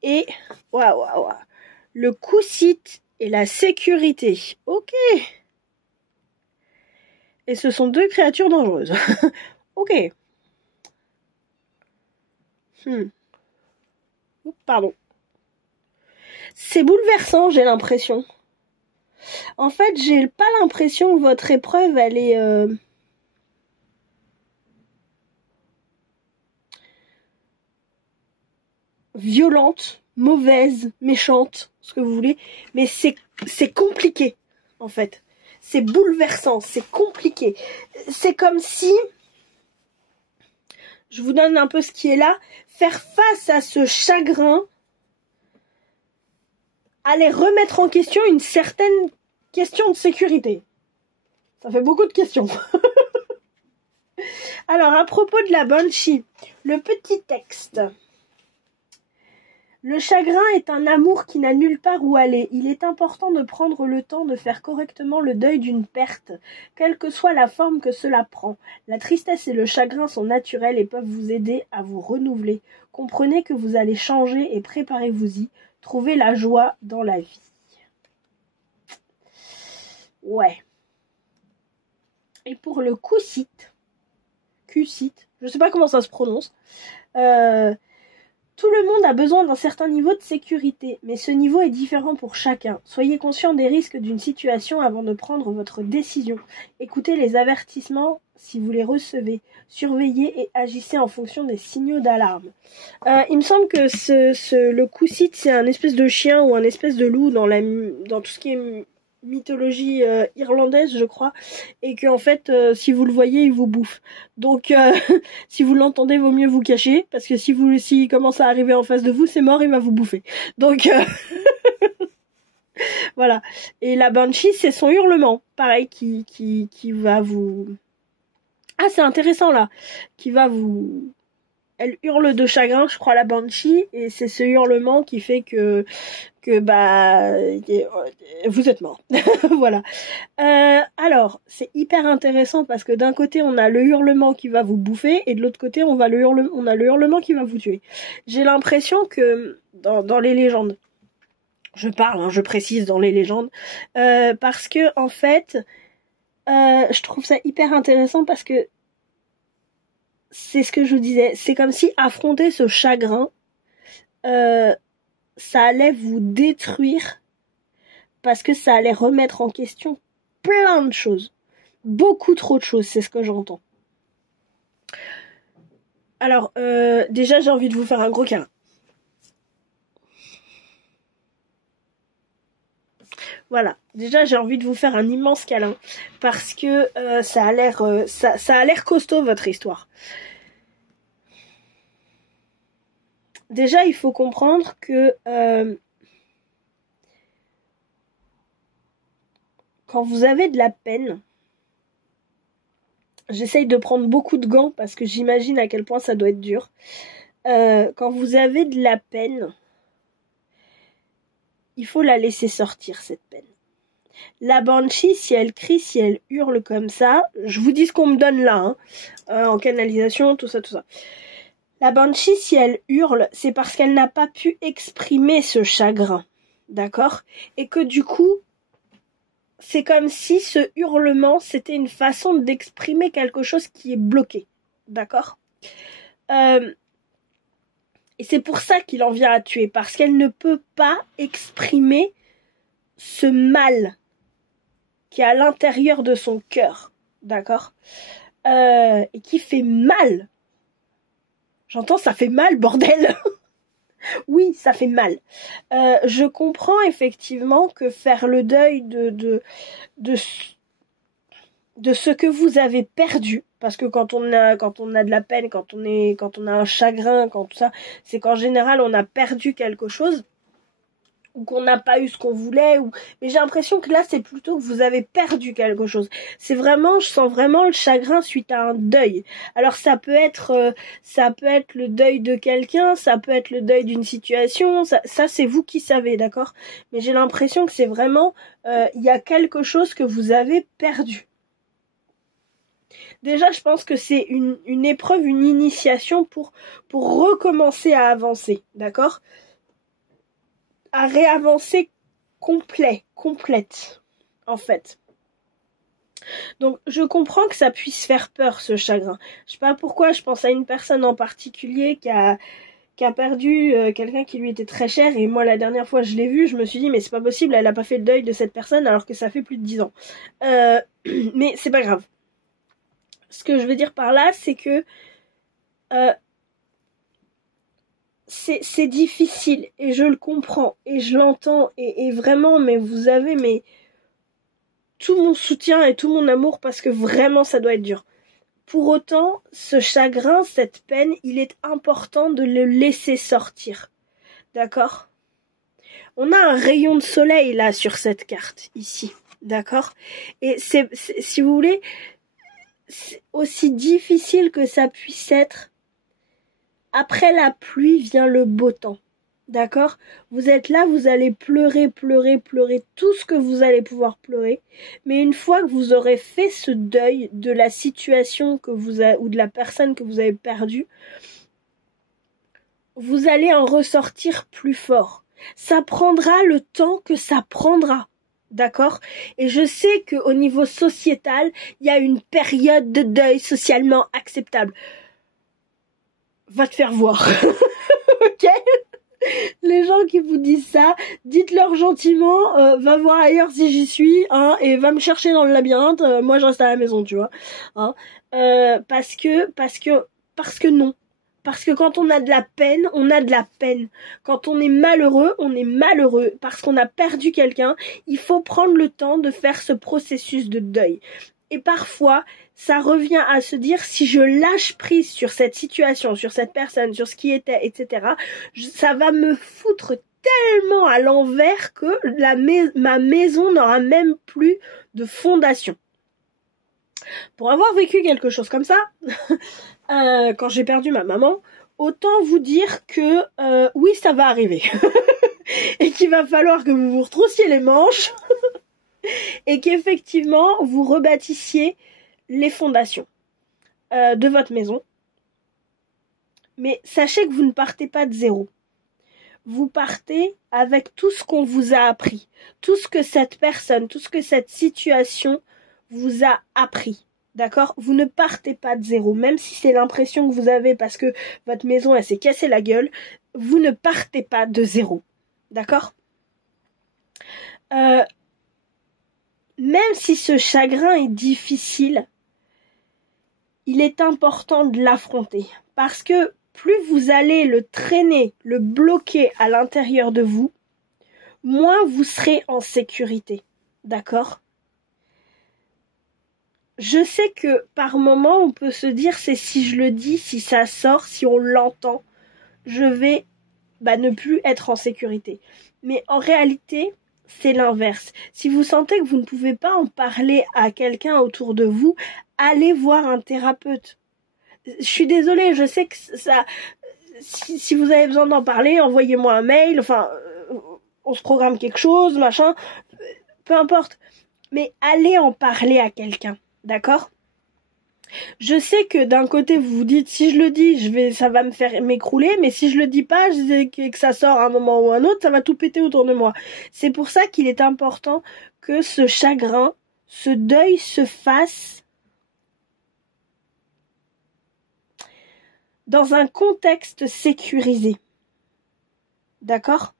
Et, waouh. Le cousite et la sécurité. Ok. Et ce sont 2 créatures dangereuses. Ok. Pardon. C'est bouleversant, j'ai l'impression. En fait, j'ai pas l'impression que votre épreuve, elle est... violente, mauvaise, méchante, ce que vous voulez. Mais c'est compliqué, en fait. C'est bouleversant, c'est compliqué. C'est comme si... Je vous donne un peu ce qui est là. Faire face à ce chagrin allait remettre en question une certaine question de sécurité. Ça fait beaucoup de questions. Alors, à propos de la banshee, le petit texte. Le chagrin est un amour qui n'a nulle part où aller. Il est important de prendre le temps de faire correctement le deuil d'une perte, quelle que soit la forme que cela prend. La tristesse et le chagrin sont naturels et peuvent vous aider à vous renouveler. Comprenez que vous allez changer et préparez-vous-y. Trouvez la joie dans la vie. Ouais. Et pour le Q-site, je sais pas comment ça se prononce, tout le monde a besoin d'un certain niveau de sécurité, mais ce niveau est différent pour chacun. Soyez conscient des risques d'une situation avant de prendre votre décision. Écoutez les avertissements si vous les recevez. Surveillez et agissez en fonction des signaux d'alarme. Il me semble que le Q-site, c'est un espèce de chien ou un espèce de loup dans tout ce qui est mythologie irlandaise, je crois, et que en fait si vous le voyez, il vous bouffe. Donc si vous l'entendez, vaut mieux vous cacher, parce que s'il commence à arriver en face de vous, c'est mort, il va vous bouffer. Donc voilà. Et la banshee, c'est son hurlement, pareil, qui va vous... Ah, c'est intéressant là, qui va vous... Elle hurle de chagrin, je crois, la banshee, et c'est ce hurlement qui fait que bah vous êtes mort. Voilà. Alors, c'est hyper intéressant parce que d'un côté, on a le hurlement qui va vous bouffer, et de l'autre côté, on a le hurlement qui va vous tuer. J'ai l'impression que dans les légendes, je précise dans les légendes, parce que en fait, je trouve ça hyper intéressant parce que c'est ce que je vous disais, c'est comme si affronter ce chagrin, ça allait vous détruire parce que ça allait remettre en question plein de choses. Beaucoup trop de choses, c'est ce que j'entends. Alors, déjà, j'ai envie de vous faire un gros câlin. Voilà, déjà j'ai envie de vous faire un immense câlin parce que ça a l'air costaud votre histoire. Déjà, il faut comprendre que quand vous avez de la peine, j'essaye de prendre beaucoup de gants parce que j'imagine à quel point ça doit être dur. Quand vous avez de la peine, il faut la laisser sortir, cette peine. La banshee, si elle crie, si elle hurle comme ça, je vous dis ce qu'on me donne là, en canalisation, tout ça. La banshee, si elle hurle, c'est parce qu'elle n'a pas pu exprimer ce chagrin, d'accord? Et que du coup, c'est comme si ce hurlement, c'était une façon d'exprimer quelque chose qui est bloqué, d'accord? Et c'est pour ça qu'il en vient à tuer, parce qu'elle ne peut pas exprimer ce mal qui est à l'intérieur de son cœur, d'accord? et qui fait mal. J'entends, ça fait mal, bordel. Oui, ça fait mal. Je comprends effectivement que faire le deuil de ce que vous avez perdu, parce que quand on a de la peine, quand on a un chagrin, quand tout ça, c'est qu'en général on a perdu quelque chose ou qu'on n'a pas eu ce qu'on voulait, mais j'ai l'impression que là c'est plutôt que vous avez perdu quelque chose. C'est vraiment, je sens vraiment le chagrin suite à un deuil. Alors ça peut être le deuil de quelqu'un, ça peut être le deuil d'une situation, ça c'est vous qui savez, d'accord? Mais j'ai l'impression que c'est vraiment il y a quelque chose que vous avez perdu. Déjà, je pense que c'est une épreuve, une initiation pour recommencer à avancer, d'accord? À réavancer complète, en fait. Donc, je comprends que ça puisse faire peur, ce chagrin. Je sais pas pourquoi, je pense à une personne en particulier qui a perdu quelqu'un qui lui était très cher, et moi, la dernière fois, je l'ai vu, je me suis dit, mais c'est pas possible, elle a pas fait le deuil de cette personne alors que ça fait plus de 10 ans. Mais c'est pas grave. Ce que je veux dire par là, c'est que c'est difficile, et je le comprends, et je l'entends, et vraiment, mais vous avez tout mon soutien et tout mon amour, parce que vraiment, ça doit être dur. Pour autant, ce chagrin, cette peine, il est important de le laisser sortir. D'accord? On a un rayon de soleil, là, sur cette carte, ici. D'accord? Et c'est, si vous voulez, c'est aussi difficile que ça puisse être, après la pluie vient le beau temps. D'accord? Vous êtes là, vous allez pleurer tout ce que vous allez pouvoir pleurer. Mais une fois que vous aurez fait ce deuil de la situation que vous avez, ou de la personne que vous avez perdue, vous allez en ressortir plus fort. Ça prendra le temps que ça prendra. D'accord? Et je sais qu'au niveau sociétal, il y a une période de deuil socialement acceptable. Va te faire voir. Ok? Les gens qui vous disent ça, dites-leur gentiment, va voir ailleurs si j'y suis, hein, et va me chercher dans le labyrinthe, moi je reste à la maison, tu vois. Hein. Parce que non. Parce que quand on a de la peine, on a de la peine. Quand on est malheureux, on est malheureux. Parce qu'on a perdu quelqu'un, il faut prendre le temps de faire ce processus de deuil. Et parfois, ça revient à se dire, si je lâche prise sur cette situation, sur cette personne, sur ce qui était, etc., ça va me foutre tellement à l'envers que ma maison n'aura même plus de fondation. Pour avoir vécu quelque chose comme ça, quand j'ai perdu ma maman, autant vous dire que oui, ça va arriver. Et qu'il va falloir que vous vous retroussiez les manches et qu'effectivement, vous rebâtissiez les fondations de votre maison. Mais sachez que vous ne partez pas de zéro. Vous partez avec tout ce qu'on vous a appris, tout ce que cette personne, tout ce que cette situation vous a appris. D'accord? Vous ne partez pas de zéro, même si c'est l'impression que vous avez parce que votre maison elle s'est cassée la gueule, vous ne partez pas de zéro. D'accord? Même si ce chagrin est difficile, il est important de l'affronter. Parce que plus vous allez le traîner, le bloquer à l'intérieur de vous, moins vous serez en sécurité. D'accord? Je sais que par moment, on peut se dire, c'est si je le dis, si ça sort, si on l'entend, je vais ne plus être en sécurité. Mais en réalité, c'est l'inverse. Si vous sentez que vous ne pouvez pas en parler à quelqu'un autour de vous, allez voir un thérapeute. Je suis désolée, je sais que ça... Si vous avez besoin d'en parler, envoyez-moi un mail, enfin, on se programme quelque chose, machin, peu importe. Mais allez en parler à quelqu'un, d'accord ? Je sais que d'un côté vous vous dites, si je le dis, ça va me faire m'écrouler, mais si je le dis pas, je sais que ça sort à un moment ou à un autre, ça va tout péter autour de moi. C'est pour ça qu'il est important que ce chagrin, ce deuil se fasse dans un contexte sécurisé. D'accord ?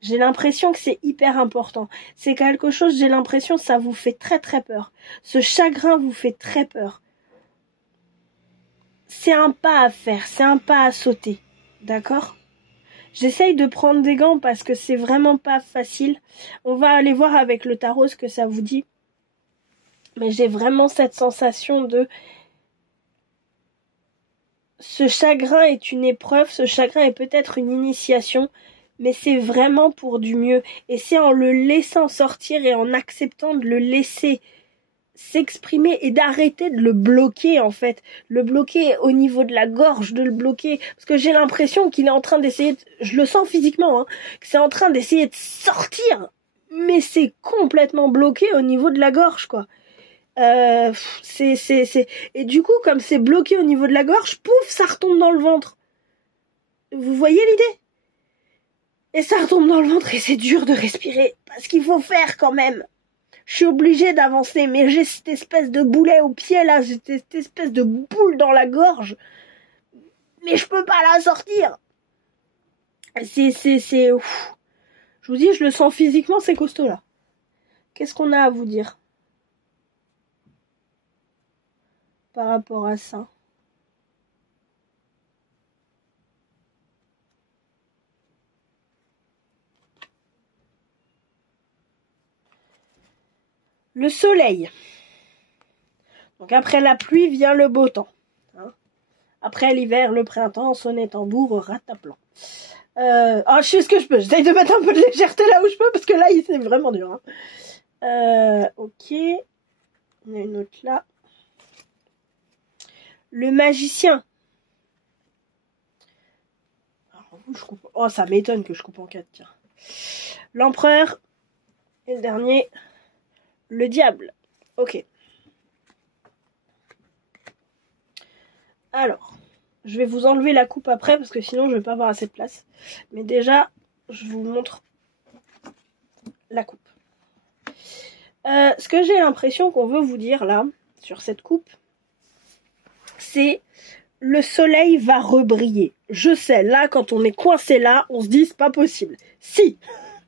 J'ai l'impression que c'est hyper important. C'est quelque chose, j'ai l'impression, ça vous fait très très peur. Ce chagrin vous fait très peur. C'est un pas à faire, c'est un pas à sauter. D'accord ? J'essaye de prendre des gants parce que c'est vraiment pas facile. On va aller voir avec le tarot ce que ça vous dit. Mais j'ai vraiment cette sensation de... Ce chagrin est une épreuve, ce chagrin est peut-être une initiation, mais c'est vraiment pour du mieux. Et c'est en le laissant sortir et en acceptant de le laisser s'exprimer et d'arrêter de le bloquer en fait. Le bloquer au niveau de la gorge, de le bloquer. Parce que j'ai l'impression qu'il est en train d'essayer, je le sens physiquement, que c'est en train d'essayer de sortir. Mais c'est complètement bloqué au niveau de la gorge quoi. Et du coup, comme c'est bloqué au niveau de la gorge, pouf, ça retombe dans le ventre. Vous voyez l'idée ? Et ça retombe dans le ventre et c'est dur de respirer. Parce qu'il faut faire quand même. Je suis obligée d'avancer, mais j'ai cette espèce de boulet au pied là, j'ai cette espèce de boule dans la gorge. Mais je peux pas la sortir. Ouf. Je vous dis, je le sens physiquement, c'est costaud là. Qu'est-ce qu'on a à vous dire par rapport à ça? Le soleil. Donc après la pluie vient le beau temps. Après l'hiver, le printemps, sonnet tambour, rataplan. Je sais ce que je peux. J'essaye de mettre un peu de légèreté là où je peux parce que là, c'est vraiment dur. Ok. Il y en a une autre là. Le magicien. Alors, je coupe... Oh, ça m'étonne que je coupe en 4, tiens. L'empereur. Et le dernier. Le diable. Ok. Alors. Je vais vous enlever la coupe après parce que sinon je vais pas avoir assez de place. Mais déjà, je vous montre la coupe. Ce que j'ai l'impression qu'on veut vous dire là, sur cette coupe, c'est le soleil va rebriller. Je sais, là, quand on est coincé là, on se dit c'est pas possible. Si,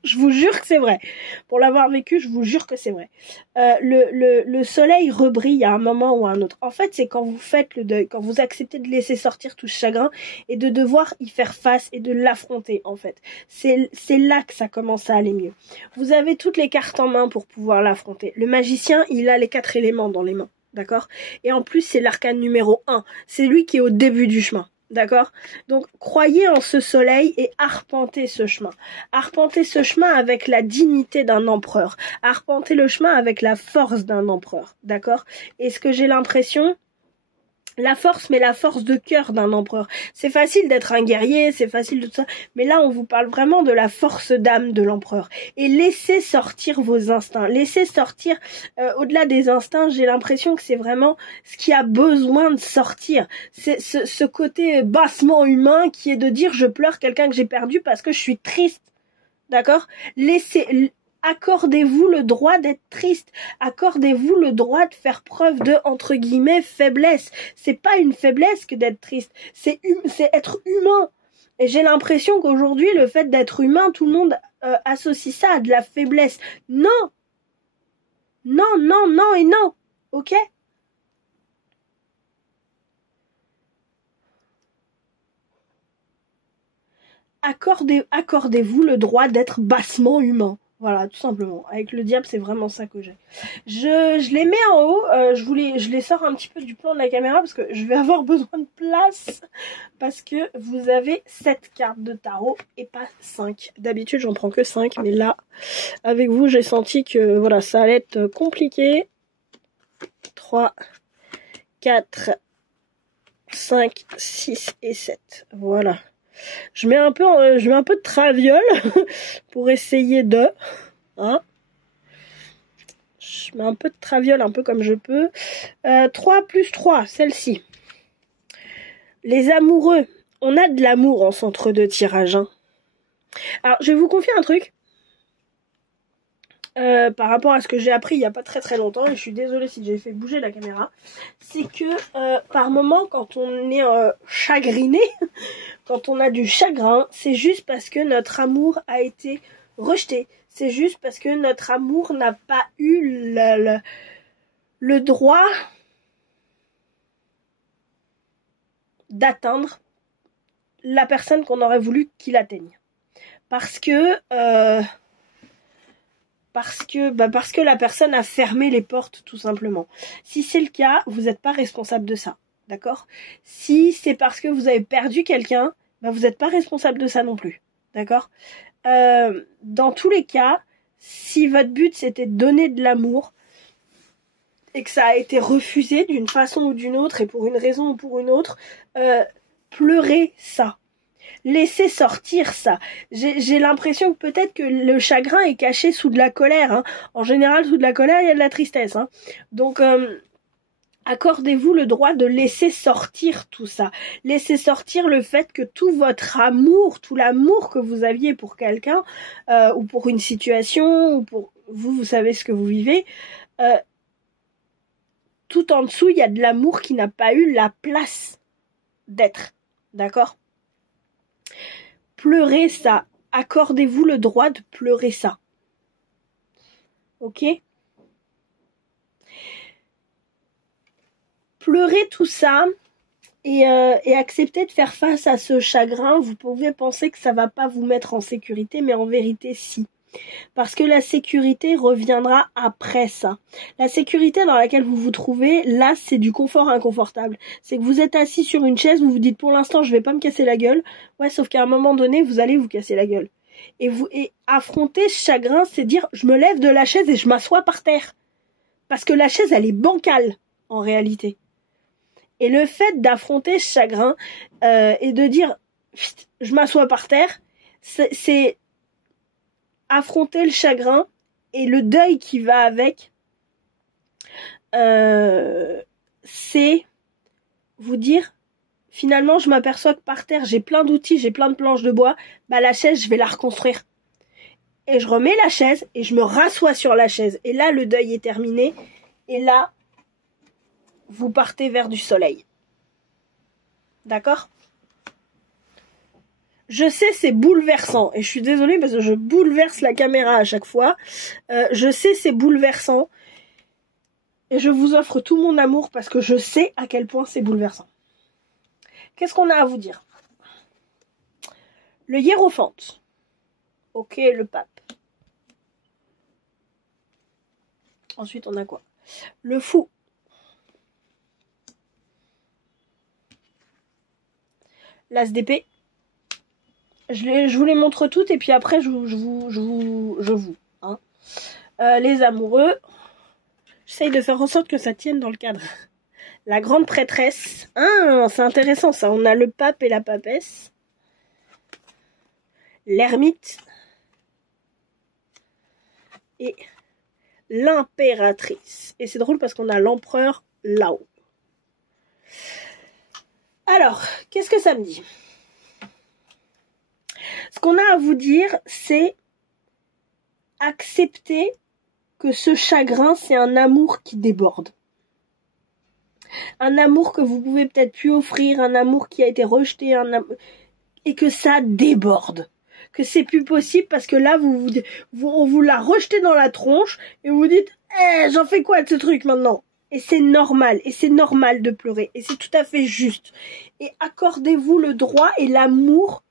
je vous jure que c'est vrai. Pour l'avoir vécu, je vous jure que c'est vrai. Le soleil rebrille à un moment ou à un autre. En fait, c'est quand vous faites le deuil, quand vous acceptez de laisser sortir tout ce chagrin et de devoir y faire face et de l'affronter, en fait. C'est là que ça commence à aller mieux. Vous avez toutes les cartes en main pour pouvoir l'affronter. Le magicien, il a les 4 éléments dans les mains. D'accord ? Et en plus, c'est l'arcane numéro 1. C'est lui qui est au début du chemin. D'accord ? Donc, croyez en ce soleil et arpentez ce chemin. Arpentez ce chemin avec la dignité d'un empereur. Arpentez le chemin avec la force d'un empereur. D'accord ? Et ce que j'ai l'impression... La force, mais la force de cœur d'un empereur. C'est facile d'être un guerrier, c'est facile de tout ça, mais là on vous parle vraiment de la force d'âme de l'empereur. Et laissez sortir vos instincts, laissez sortir, au-delà des instincts, j'ai l'impression que c'est vraiment ce qui a besoin de sortir. C'est ce côté bassement humain qui est de dire je pleure quelqu'un que j'ai perdu parce que je suis triste. D'accord ? Accordez-vous le droit d'être triste. Accordez-vous le droit de faire preuve de, entre guillemets, faiblesse. C'est pas une faiblesse que d'être triste. C'est être humain. Et j'ai l'impression qu'aujourd'hui, le fait d'être humain, tout le monde associe ça à de la faiblesse. Non. Non, non, non et non. Ok ? Accordez-vous le droit d'être bassement humain. Voilà, tout simplement. Avec le diable, c'est vraiment ça que j'ai. Je les mets en haut. Je les sors un petit peu du plan de la caméra parce que je vais avoir besoin de place. Parce que vous avez 7 cartes de tarot et pas 5. D'habitude, j'en prends que 5. Mais là, avec vous, j'ai senti que voilà, ça allait être compliqué. 3, 4, 5, 6 et 7. Voilà. Je mets un peu de traviole pour essayer de, je mets un peu de traviole, un peu comme je peux. 3 plus 3, celle-ci. Les amoureux. On a de l'amour en centre de tirage. Alors, je vais vous confier un truc. Par rapport à ce que j'ai appris il n'y a pas très très longtemps, et je suis désolée si j'ai fait bouger la caméra, c'est que par moment, quand on est chagriné, quand on a du chagrin, c'est juste parce que notre amour a été rejeté. C'est juste parce que notre amour n'a pas eu le droit d'atteindre la personne qu'on aurait voulu qu'il atteigne. Parce que la personne a fermé les portes, tout simplement. Si c'est le cas, vous n'êtes pas responsable de ça, d'accord? Si c'est parce que vous avez perdu quelqu'un, vous n'êtes pas responsable de ça non plus, d'accord? Dans tous les cas, si votre but c'était de donner de l'amour et que ça a été refusé d'une façon ou d'une autre et pour une raison ou pour une autre, pleurez ça. Laissez sortir ça. J'ai l'impression que peut-être que le chagrin est caché sous de la colère. Hein. En général, sous de la colère, il y a de la tristesse. Hein. Donc, accordez-vous le droit de laisser sortir tout ça. Laissez sortir le fait que tout votre amour, tout l'amour que vous aviez pour quelqu'un, ou pour une situation, ou pour vous savez ce que vous vivez, tout en dessous, il y a de l'amour qui n'a pas eu la place d'être. D'accord ? Pleurez ça. Accordez-vous le droit de pleurer ça. Ok ? Pleurez tout ça et acceptez de faire face à ce chagrin. Vous pouvez penser que ça va pas vous mettre en sécurité, mais en vérité, si. Parce que la sécurité reviendra après ça. La sécurité dans laquelle vous vous trouvez, là, c'est du confort inconfortable. C'est que vous êtes assis sur une chaise, vous vous dites pour l'instant, je vais pas me casser la gueule. Ouais, sauf qu'à un moment donné, vous allez vous casser la gueule. Et affronter ce chagrin, c'est dire, je me lève de la chaise et je m'assois par terre. Parce que la chaise, elle est bancale, en réalité. Et le fait d'affronter ce chagrin, et de dire, je m'assois par terre, c'est affronter le chagrin et le deuil qui va avec, c'est vous dire, finalement, je m'aperçois que par terre, j'ai plein d'outils, j'ai plein de planches de bois, la chaise, je vais la reconstruire. Et je remets la chaise et je me rassois sur la chaise. Et là, le deuil est terminé. Et là, vous partez vers du soleil. D'accord ? Je sais, c'est bouleversant. Et je suis désolée parce que je bouleverse la caméra à chaque fois. Je sais, c'est bouleversant. Et je vous offre tout mon amour parce que je sais à quel point c'est bouleversant. Qu'est-ce qu'on a à vous dire ? Le hiérophante. Ok, le pape. Ensuite, on a quoi ? Le fou. L'as d'épée. Je vous les montre toutes et puis après je vous. Hein. Les amoureux. J'essaye de faire en sorte que ça tienne dans le cadre. La grande prêtresse. Ah, c'est intéressant ça. On a le pape et la papesse. L'ermite. Et l'impératrice. Et c'est drôle parce qu'on a l'empereur là-haut. Alors, qu'est-ce que ça me dit ? Ce qu'on a à vous dire, c'est accepter que ce chagrin, c'est un amour qui déborde. Un amour que vous pouvez peut-être plus offrir, un amour qui a été rejeté, et que ça déborde. Que c'est plus possible parce que là, on vous l'a rejeté dans la tronche et vous vous dites « j'en fais quoi de ce truc maintenant ?» Et c'est normal de pleurer, et c'est tout à fait juste. Et accordez-vous le droit et l'amour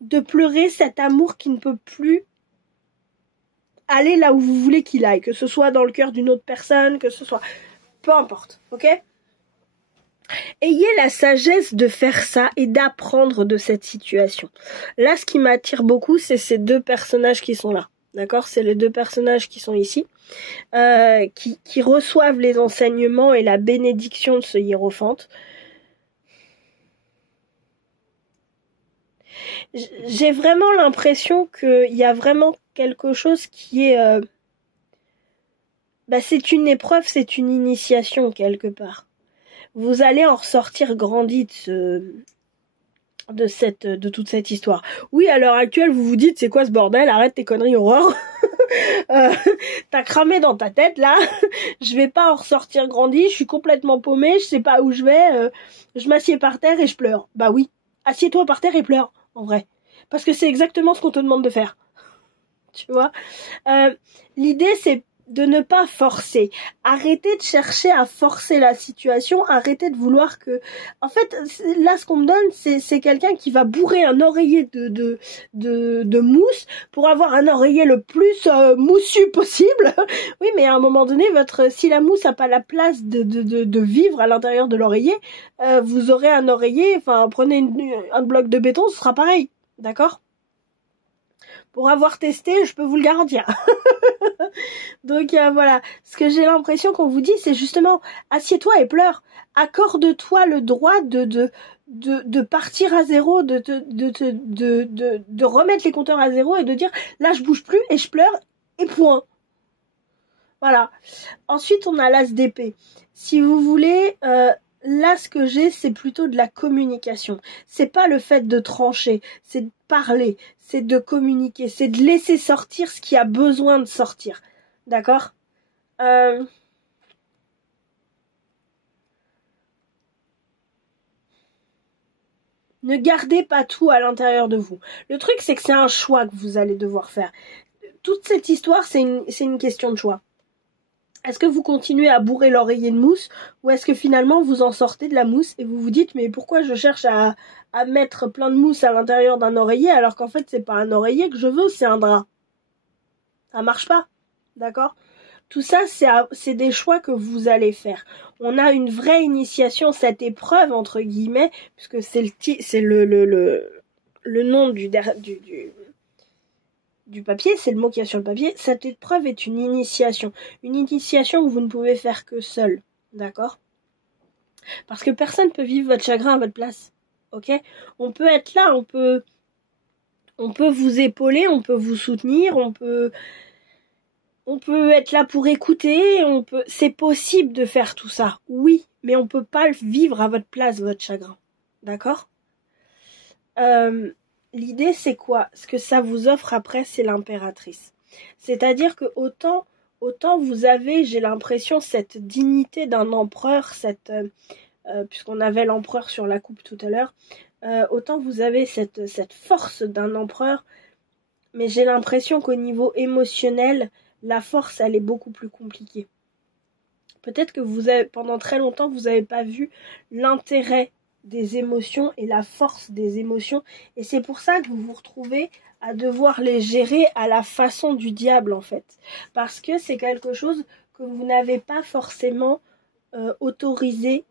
de pleurer cet amour qui ne peut plus aller là où vous voulez qu'il aille, que ce soit dans le cœur d'une autre personne, que ce soit... Peu importe, ok ? Ayez la sagesse de faire ça et d'apprendre de cette situation. Là, ce qui m'attire beaucoup, c'est ces deux personnages qui sont là. D'accord ? C'est les deux personnages qui sont ici, qui reçoivent les enseignements et la bénédiction de ce hiérophante. J'ai vraiment l'impression qu'il y a vraiment quelque chose qui est... c'est une épreuve, c'est une initiation quelque part. Vous allez en ressortir grandi de toute cette histoire. Oui, à l'heure actuelle, vous vous dites, c'est quoi ce bordel ? Arrête tes conneries, Aurore. T'as cramé dans ta tête, là. Je vais pas en ressortir grandi, je suis complètement paumée, je sais pas où je vais. Je m'assieds par terre et je pleure. Bah oui, assieds-toi par terre et pleure, en vrai. Parce que c'est exactement ce qu'on te demande de faire. Tu vois, l'idée c'est de ne pas forcer. Arrêtez de chercher à forcer la situation. Arrêtez de vouloir que... En fait, là, ce qu'on me donne, c'est quelqu'un qui va bourrer un oreiller de mousse pour avoir un oreiller le plus moussu possible. Oui, mais à un moment donné, si la mousse n'a pas la place de vivre à l'intérieur de l'oreiller, vous aurez un oreiller, enfin, prenez un bloc de béton, ce sera pareil. D'accord ? Pour avoir testé, je peux vous le garantir. Donc voilà, ce que j'ai l'impression qu'on vous dit, c'est justement, assieds-toi et pleure. Accorde-toi le droit de partir à zéro, de remettre les compteurs à zéro et de dire, là je bouge plus et je pleure et point. Voilà. Ensuite, on a l'as d'épée. Si vous voulez, là, ce que j'ai, c'est plutôt de la communication. C'est pas le fait de trancher, c'est de parler, c'est de communiquer, c'est de laisser sortir ce qui a besoin de sortir. D'accord ? Ne gardez pas tout à l'intérieur de vous. Le truc, c'est que c'est un choix que vous allez devoir faire. Toute cette histoire, c'est une question de choix. Est-ce que vous continuez à bourrer l'oreiller de mousse ou est-ce que finalement vous en sortez de la mousse et vous vous dites mais pourquoi je cherche à mettre plein de mousse à l'intérieur d'un oreiller alors qu'en fait c'est pas un oreiller que je veux, c'est un drap. Ça marche pas, d'accord ? Tout ça c'est des choix que vous allez faire. On a une vraie initiation, cette épreuve entre guillemets, puisque c'est le nom du papier, c'est le mot qu'il y a sur le papier. Cette épreuve est une initiation que vous ne pouvez faire que seul, d'accord ? Parce que personne ne peut vivre votre chagrin à votre place, ok ? On peut être là, on peut vous épauler, on peut vous soutenir, on peut être là pour écouter, c'est possible de faire tout ça, oui, mais on peut pas le vivre à votre place, votre chagrin, d'accord ? L'idée, c'est quoi ? Ce que ça vous offre après, c'est l'impératrice. C'est-à-dire que autant vous avez, j'ai l'impression, cette dignité d'un empereur, puisqu'on avait l'empereur sur la coupe tout à l'heure, autant vous avez cette force d'un empereur, mais j'ai l'impression qu'au niveau émotionnel, la force, elle est beaucoup plus compliquée. Peut-être que pendant très longtemps, vous n'avez pas vu l'intérêt des émotions et la force des émotions, et c'est pour ça que vous vous retrouvez à devoir les gérer à la façon du diable en fait, parce que c'est quelque chose que vous n'avez pas forcément autorisé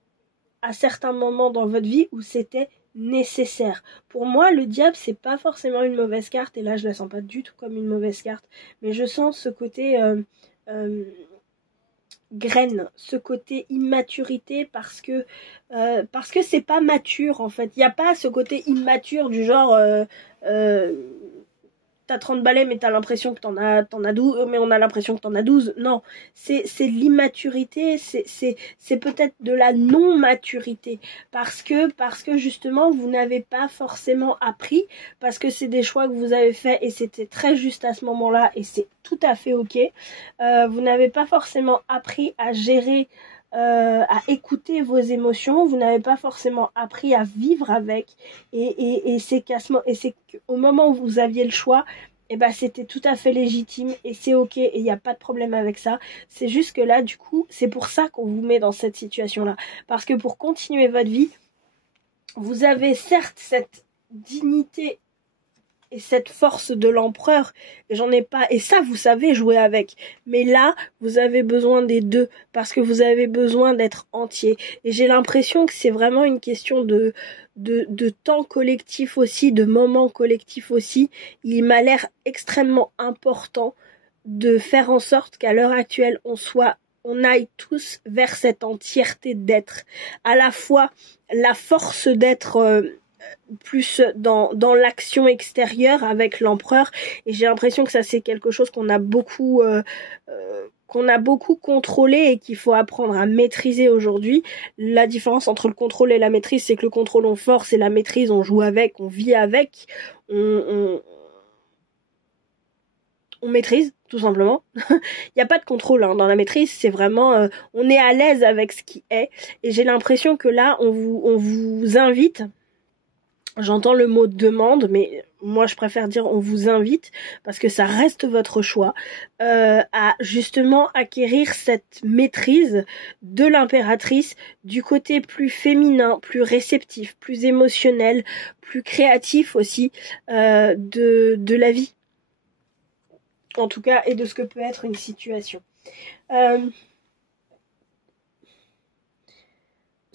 à certains moments dans votre vie où c'était nécessaire. Pour moi, le diable, c'est pas forcément une mauvaise carte, et là je la sens pas du tout comme une mauvaise carte, mais je sens ce côté graine, ce côté immaturité, parce que c'est pas mature en fait. Il n'y a pas ce côté immature du genre t'as 30 balais mais t'as l'impression que t'en as 12, mais on a l'impression que t'en as 12. Non, c'est l'immaturité, c'est peut-être de la non-maturité, parce que justement vous n'avez pas forcément appris, parce que c'est des choix que vous avez faits et c'était très juste à ce moment-là et c'est tout à fait ok. Vous n'avez pas forcément appris à gérer, à écouter vos émotions, vous n'avez pas forcément appris à vivre avec, et c'est qu'au moment où vous aviez le choix, et ben c'était tout à fait légitime et c'est ok et il n'y a pas de problème avec ça. C'est juste que là du coup c'est pour ça qu'on vous met dans cette situation là, parce que pour continuer votre vie vous avez certes cette dignité et cette force de l'empereur, et j'en ai pas, et ça vous savez jouer avec, mais là vous avez besoin des deux, parce que vous avez besoin d'être entier, et j'ai l'impression que c'est vraiment une question de temps collectif aussi, de moments collectifs aussi. Il m'a l'air extrêmement important de faire en sorte qu'à l'heure actuelle on aille tous vers cette entièreté d'être, à la fois la force d'être plus dans l'action extérieure avec l'empereur, et j'ai l'impression que ça c'est quelque chose qu'on a beaucoup contrôlé et qu'il faut apprendre à maîtriser aujourd'hui. La différence entre le contrôle et la maîtrise, c'est que le contrôle on force et la maîtrise on joue avec, on vit avec, on maîtrise tout simplement. Il n'y a pas de contrôle dans la maîtrise, c'est vraiment on est à l'aise avec ce qui est, et j'ai l'impression que là on vous invite. J'entends le mot demande, mais moi je préfère dire on vous invite, parce que ça reste votre choix, à justement acquérir cette maîtrise de l'impératrice, du côté plus féminin, plus réceptif, plus émotionnel, plus créatif aussi, de la vie. En tout cas, et de ce que peut être une situation.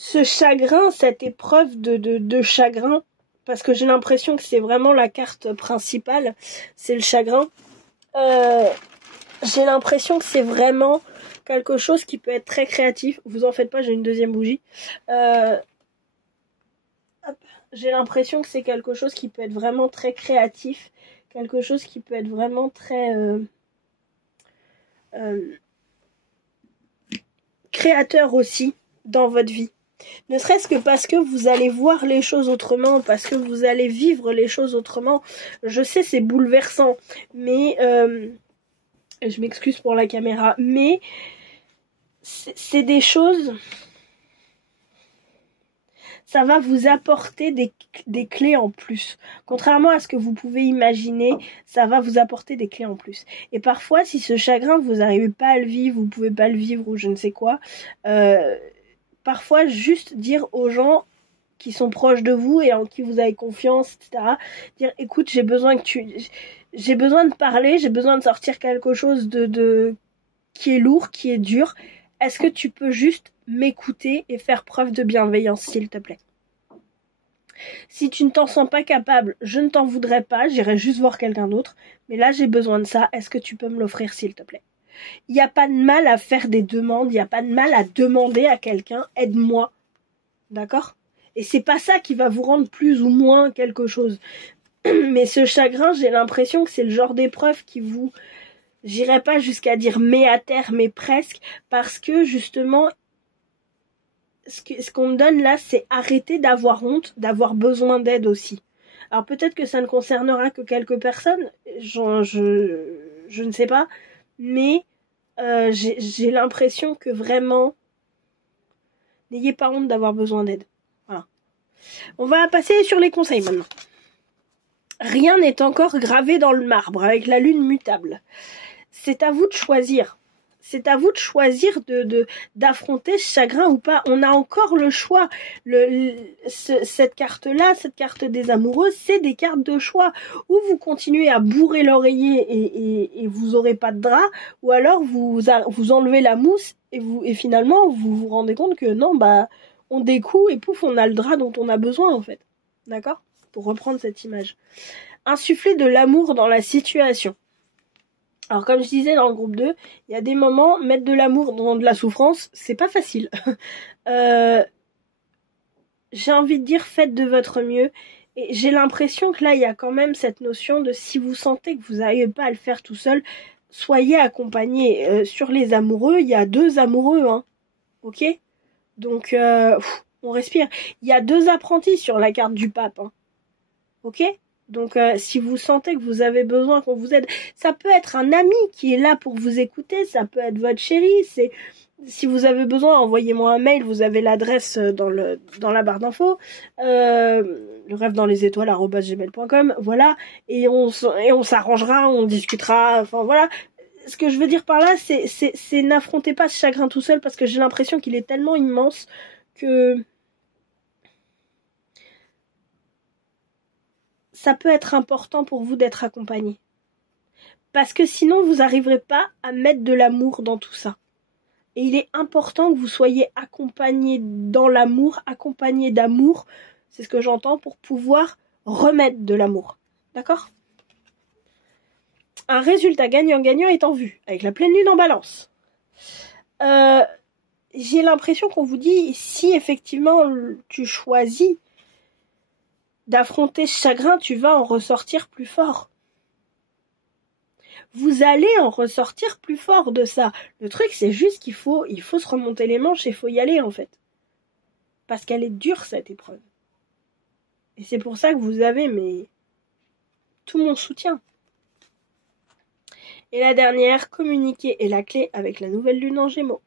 Ce chagrin, cette épreuve de chagrin, parce que j'ai l'impression que c'est vraiment la carte principale, c'est le chagrin. J'ai l'impression que c'est vraiment quelque chose qui peut être très créatif. Vous en faites pas, j'ai une deuxième bougie. J'ai l'impression que c'est quelque chose qui peut être vraiment très créatif, quelque chose qui peut être vraiment très créateur aussi dans votre vie. Ne serait-ce que parce que vous allez voir les choses autrement, parce que vous allez vivre les choses autrement. Je sais, c'est bouleversant, mais je m'excuse pour la caméra, mais c'est des choses... Ça va vous apporter des clés en plus. Contrairement à ce que vous pouvez imaginer, ça va vous apporter des clés en plus. Et parfois, si ce chagrin, vous n'arrivez pas à le vivre, vous pouvez pas le vivre ou je ne sais quoi, parfois juste dire aux gens qui sont proches de vous et en qui vous avez confiance, etc. Dire, écoute, j'ai besoin de parler, j'ai besoin de sortir quelque chose de qui est lourd, qui est dur. Est-ce que tu peux juste m'écouter et faire preuve de bienveillance, s'il te plaît? Si tu ne t'en sens pas capable, je ne t'en voudrais pas, j'irai juste voir quelqu'un d'autre. Mais là, j'ai besoin de ça. Est-ce que tu peux me l'offrir, s'il te plaît? Il n'y a pas de mal à faire des demandes, il n'y a pas de mal à demander à quelqu'un, aide-moi. D'accord? Et c'est pas ça qui va vous rendre plus ou moins quelque chose. Mais ce chagrin, j'ai l'impression que c'est le genre d'épreuve qui vous... J'irai pas jusqu'à dire met à terre, mais presque, parce que justement, ce qu'on me donne là, c'est arrêter d'avoir honte, d'avoir besoin d'aide aussi. Alors peut-être que ça ne concernera que quelques personnes, je ne sais pas, mais j'ai l'impression que vraiment, n'ayez pas honte d'avoir besoin d'aide. Voilà. On va passer sur les conseils maintenant. Rien n'est encore gravé dans le marbre avec la lune mutable. C'est à vous de choisir. C'est à vous de choisir d'affronter ce chagrin ou pas. On a encore le choix. Cette carte-là, cette carte des amoureux, c'est des cartes de choix. Ou vous continuez à bourrer l'oreiller et vous aurez pas de drap, ou alors vous enlevez la mousse et finalement vous vous rendez compte que non, bah on découd et pouf, on a le drap dont on a besoin en fait. D'accord? Pour reprendre cette image. Insuffler de l'amour dans la situation. Alors comme je disais dans le groupe 2, il y a des moments, mettre de l'amour dans de la souffrance, c'est pas facile. J'ai envie de dire, faites de votre mieux. Et j'ai l'impression que là, il y a quand même cette notion de si vous sentez que vous n'arrivez pas à le faire tout seul, soyez accompagné. Sur les amoureux, il y a 2 amoureux, hein. Ok? Donc, on respire. Il y a 2 apprentis sur la carte du pape, hein. Ok? Donc si vous sentez que vous avez besoin qu'on vous aide, ça peut être un ami qui est là pour vous écouter, ça peut être votre chéri, si vous avez besoin, envoyez-moi un mail, vous avez l'adresse dans la barre d'infos, le rêve dans les étoiles @gmail.com, voilà, et on s'arrangera, on discutera, enfin voilà. Ce que je veux dire par là, c'est n'affrontez pas ce chagrin tout seul parce que j'ai l'impression qu'il est tellement immense que ça peut être important pour vous d'être accompagné. Parce que sinon, vous n'arriverez pas à mettre de l'amour dans tout ça. Et il est important que vous soyez accompagné dans l'amour, accompagné d'amour, c'est ce que j'entends, pour pouvoir remettre de l'amour. D'accord? Un résultat gagnant-gagnant est en vue, avec la pleine lune en balance. J'ai l'impression qu'on vous dit, si effectivement tu choisis d'affronter ce chagrin, tu vas en ressortir plus fort. Vous allez en ressortir plus fort de ça. Le truc, c'est juste qu'il faut se remonter les manches et il faut y aller, en fait. Parce qu'elle est dure, cette épreuve. Et c'est pour ça que vous avez, tout mon soutien. Et la dernière, communiquer est la clé avec la nouvelle lune en Gémeaux.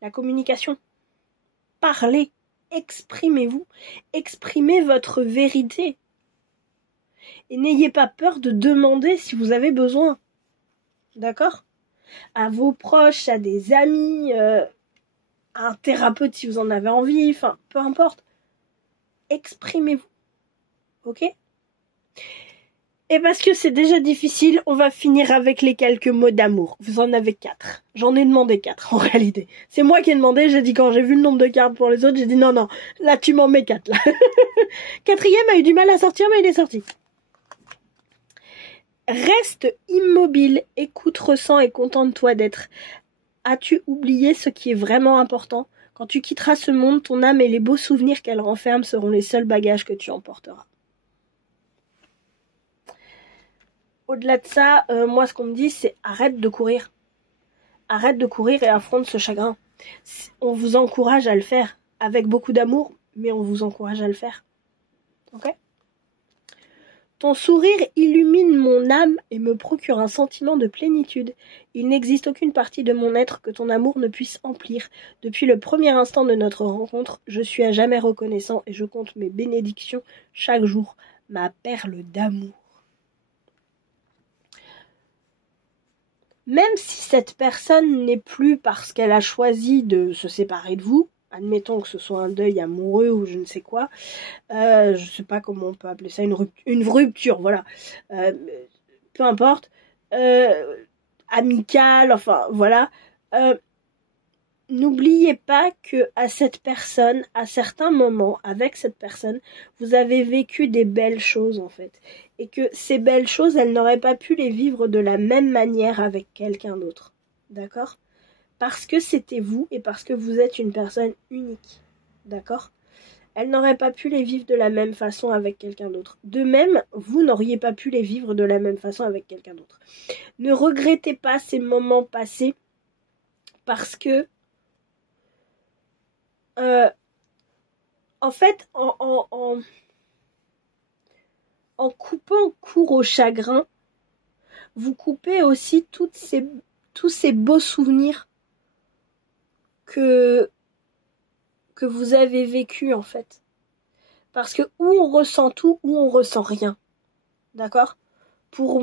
La communication. Parler. exprimez-vous. Exprimez votre vérité. Et n'ayez pas peur de demander si vous avez besoin. D'accord? À vos proches, à des amis, à un thérapeute si vous en avez envie, enfin, peu importe. Exprimez-vous. Ok? Et parce que c'est déjà difficile, on va finir avec les quelques mots d'amour. Vous en avez 4. J'en ai demandé 4 en réalité. C'est moi qui ai demandé, j'ai dit quand j'ai vu le nombre de cartes pour les autres, j'ai dit non, là tu m'en mets 4 là. Quatrième a eu du mal à sortir, mais il est sorti. Reste immobile, écoute, ressens et contente-toi d'être. As-tu oublié ce qui est vraiment important? Quand tu quitteras ce monde, ton âme et les beaux souvenirs qu'elle renferme seront les seuls bagages que tu emporteras. Au-delà de ça, moi ce qu'on me dit c'est arrête de courir. Arrête de courir et affronte ce chagrin. On vous encourage à le faire avec beaucoup d'amour, mais on vous encourage à le faire. Ok? Ton sourire illumine mon âme et me procure un sentiment de plénitude. Il n'existe aucune partie de mon être que ton amour ne puisse emplir. Depuis le premier instant de notre rencontre, je suis à jamais reconnaissant et je compte mes bénédictions chaque jour, ma perle d'amour. Même si cette personne n'est plus parce qu'elle a choisi de se séparer de vous, admettons que ce soit un deuil amoureux ou je ne sais quoi, je sais pas comment on peut appeler ça, une rupture, voilà, peu importe, amicale, enfin voilà, n'oubliez pas que à cette personne, à certains moments, avec cette personne, vous avez vécu des belles choses en fait. Et que ces belles choses, elle n'aurait pas pu les vivre de la même manière avec quelqu'un d'autre. D'accord? Parce que c'était vous et parce que vous êtes une personne unique. D'accord? Elle n'aurait pas pu les vivre de la même façon avec quelqu'un d'autre. De même, vous n'auriez pas pu les vivre de la même façon avec quelqu'un d'autre. Ne regrettez pas ces moments passés parce que en fait, en coupant court au chagrin, vous coupez aussi tous ces beaux souvenirs que vous avez vécu en fait. Parce que où on ressent tout, ou on ressent rien. D'accord? Pour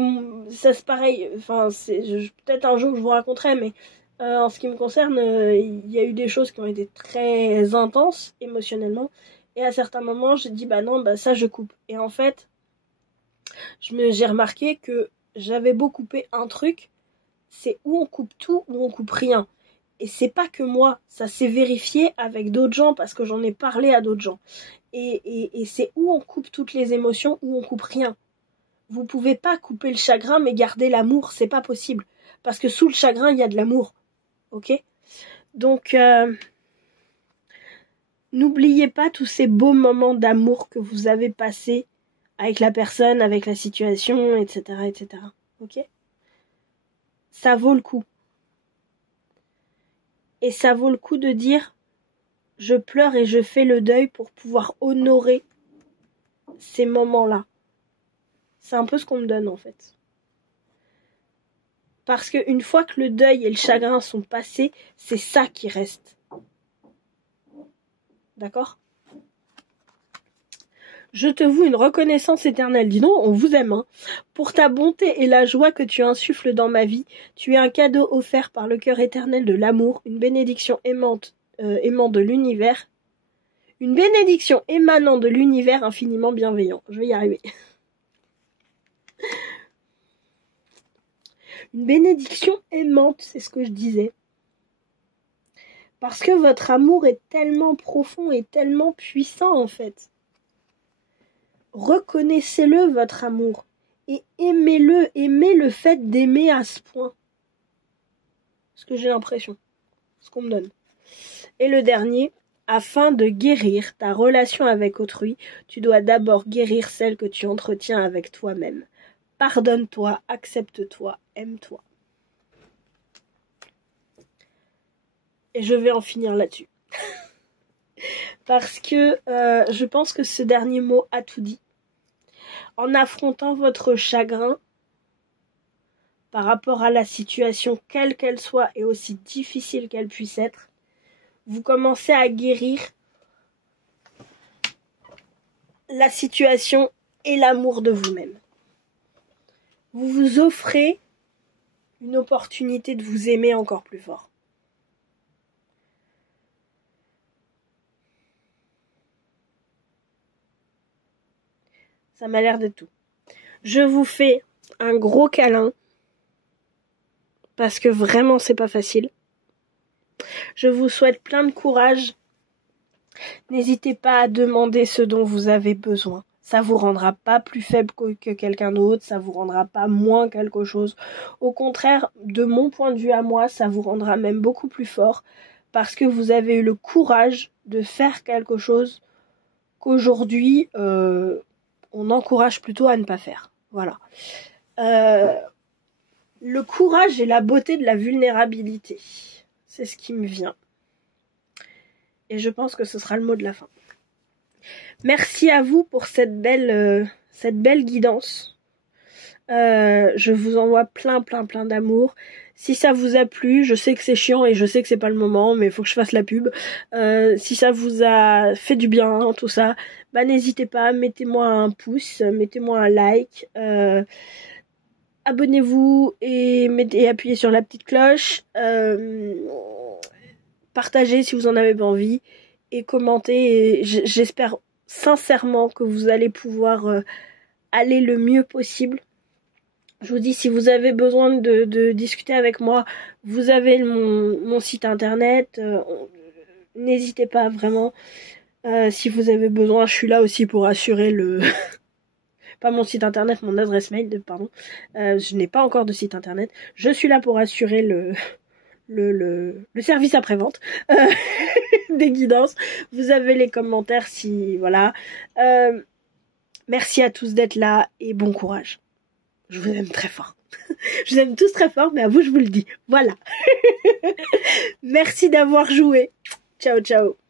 ça c'est pareil, enfin peut-être un jour je vous raconterai, mais en ce qui me concerne, il y a eu des choses qui ont été très intenses émotionnellement, et à certains moments j'ai dit bah non, bah ça je coupe. Et en fait, j'ai remarqué que j'avais beau couper un truc, c'est où on coupe tout ou on coupe rien. Et c'est pas que moi, ça s'est vérifié avec d'autres gens parce que j'en ai parlé à d'autres gens. Et c'est où on coupe toutes les émotions, où on coupe rien. Vous pouvez pas couper le chagrin mais garder l'amour, c'est pas possible. Parce que sous le chagrin, il y a de l'amour. Ok? Donc, n'oubliez pas tous ces beaux moments d'amour que vous avez passés avec la personne, avec la situation, etc., etc. Ok? Ça vaut le coup. Et ça vaut le coup de dire je pleure et je fais le deuil pour pouvoir honorer ces moments-là. C'est un peu ce qu'on me donne en fait. Parce qu'une fois que le deuil et le chagrin sont passés, c'est ça qui reste. D'accord? Je te voue une reconnaissance éternelle. Dis donc, on vous aime, hein. Pour ta bonté et la joie que tu insuffles dans ma vie, tu es un cadeau offert par le cœur éternel de l'amour, une bénédiction aimant de l'univers. Une bénédiction émanant de l'univers infiniment bienveillant. Je vais y arriver. Une bénédiction aimante, c'est ce que je disais. Parce que votre amour est tellement profond et tellement puissant en fait. Reconnaissez-le, votre amour. Et aimez-le, aimez le fait d'aimer à ce point. Ce que j'ai l'impression. Ce qu'on me donne. Et le dernier, afin de guérir ta relation avec autrui, tu dois d'abord guérir celle que tu entretiens avec toi-même. Pardonne-toi, accepte-toi, aime-toi. Et je vais en finir là-dessus. Parce que je pense que ce dernier mot a tout dit. En affrontant votre chagrin par rapport à la situation, quelle qu'elle soit et aussi difficile qu'elle puisse être, vous commencez à guérir la situation et l'amour de vous-même. Vous vous offrez une opportunité de vous aimer encore plus fort. Ça m'a l'air d'être tout. Je vous fais un gros câlin parce que vraiment c'est pas facile. Je vous souhaite plein de courage. N'hésitez pas à demander ce dont vous avez besoin. Ça vous rendra pas plus faible que quelqu'un d'autre, ça vous rendra pas moins quelque chose. Au contraire, de mon point de vue à moi, ça vous rendra même beaucoup plus fort parce que vous avez eu le courage de faire quelque chose qu'aujourd'hui on encourage plutôt à ne pas faire. Voilà. Le courage et la beauté de la vulnérabilité. C'est ce qui me vient. Et je pense que ce sera le mot de la fin. Merci à vous pour cette belle guidance. Je vous envoie plein d'amour. Si ça vous a plu, je sais que c'est chiant et je sais que c'est pas le moment, mais il faut que je fasse la pub. Si ça vous a fait du bien, tout ça, bah n'hésitez pas, mettez-moi un pouce, mettez-moi un like, abonnez-vous et appuyez sur la petite cloche. Partagez si vous en avez envie et commentez. Et j'espère sincèrement que vous allez pouvoir aller le mieux possible. Je vous dis, si vous avez besoin de discuter avec moi, vous avez mon site internet. N'hésitez pas vraiment. Si vous avez besoin, je suis là aussi pour assurer le... pas mon site internet, mon adresse mail, pardon. Je n'ai pas encore de site internet. Je suis là pour assurer le service après-vente des guidances. Vous avez les commentaires si... Voilà. Merci à tous d'être là et bon courage. Je vous aime très fort. Je vous aime tous très fort, mais à vous, je vous le dis. Voilà. Merci d'avoir joué. Ciao, ciao.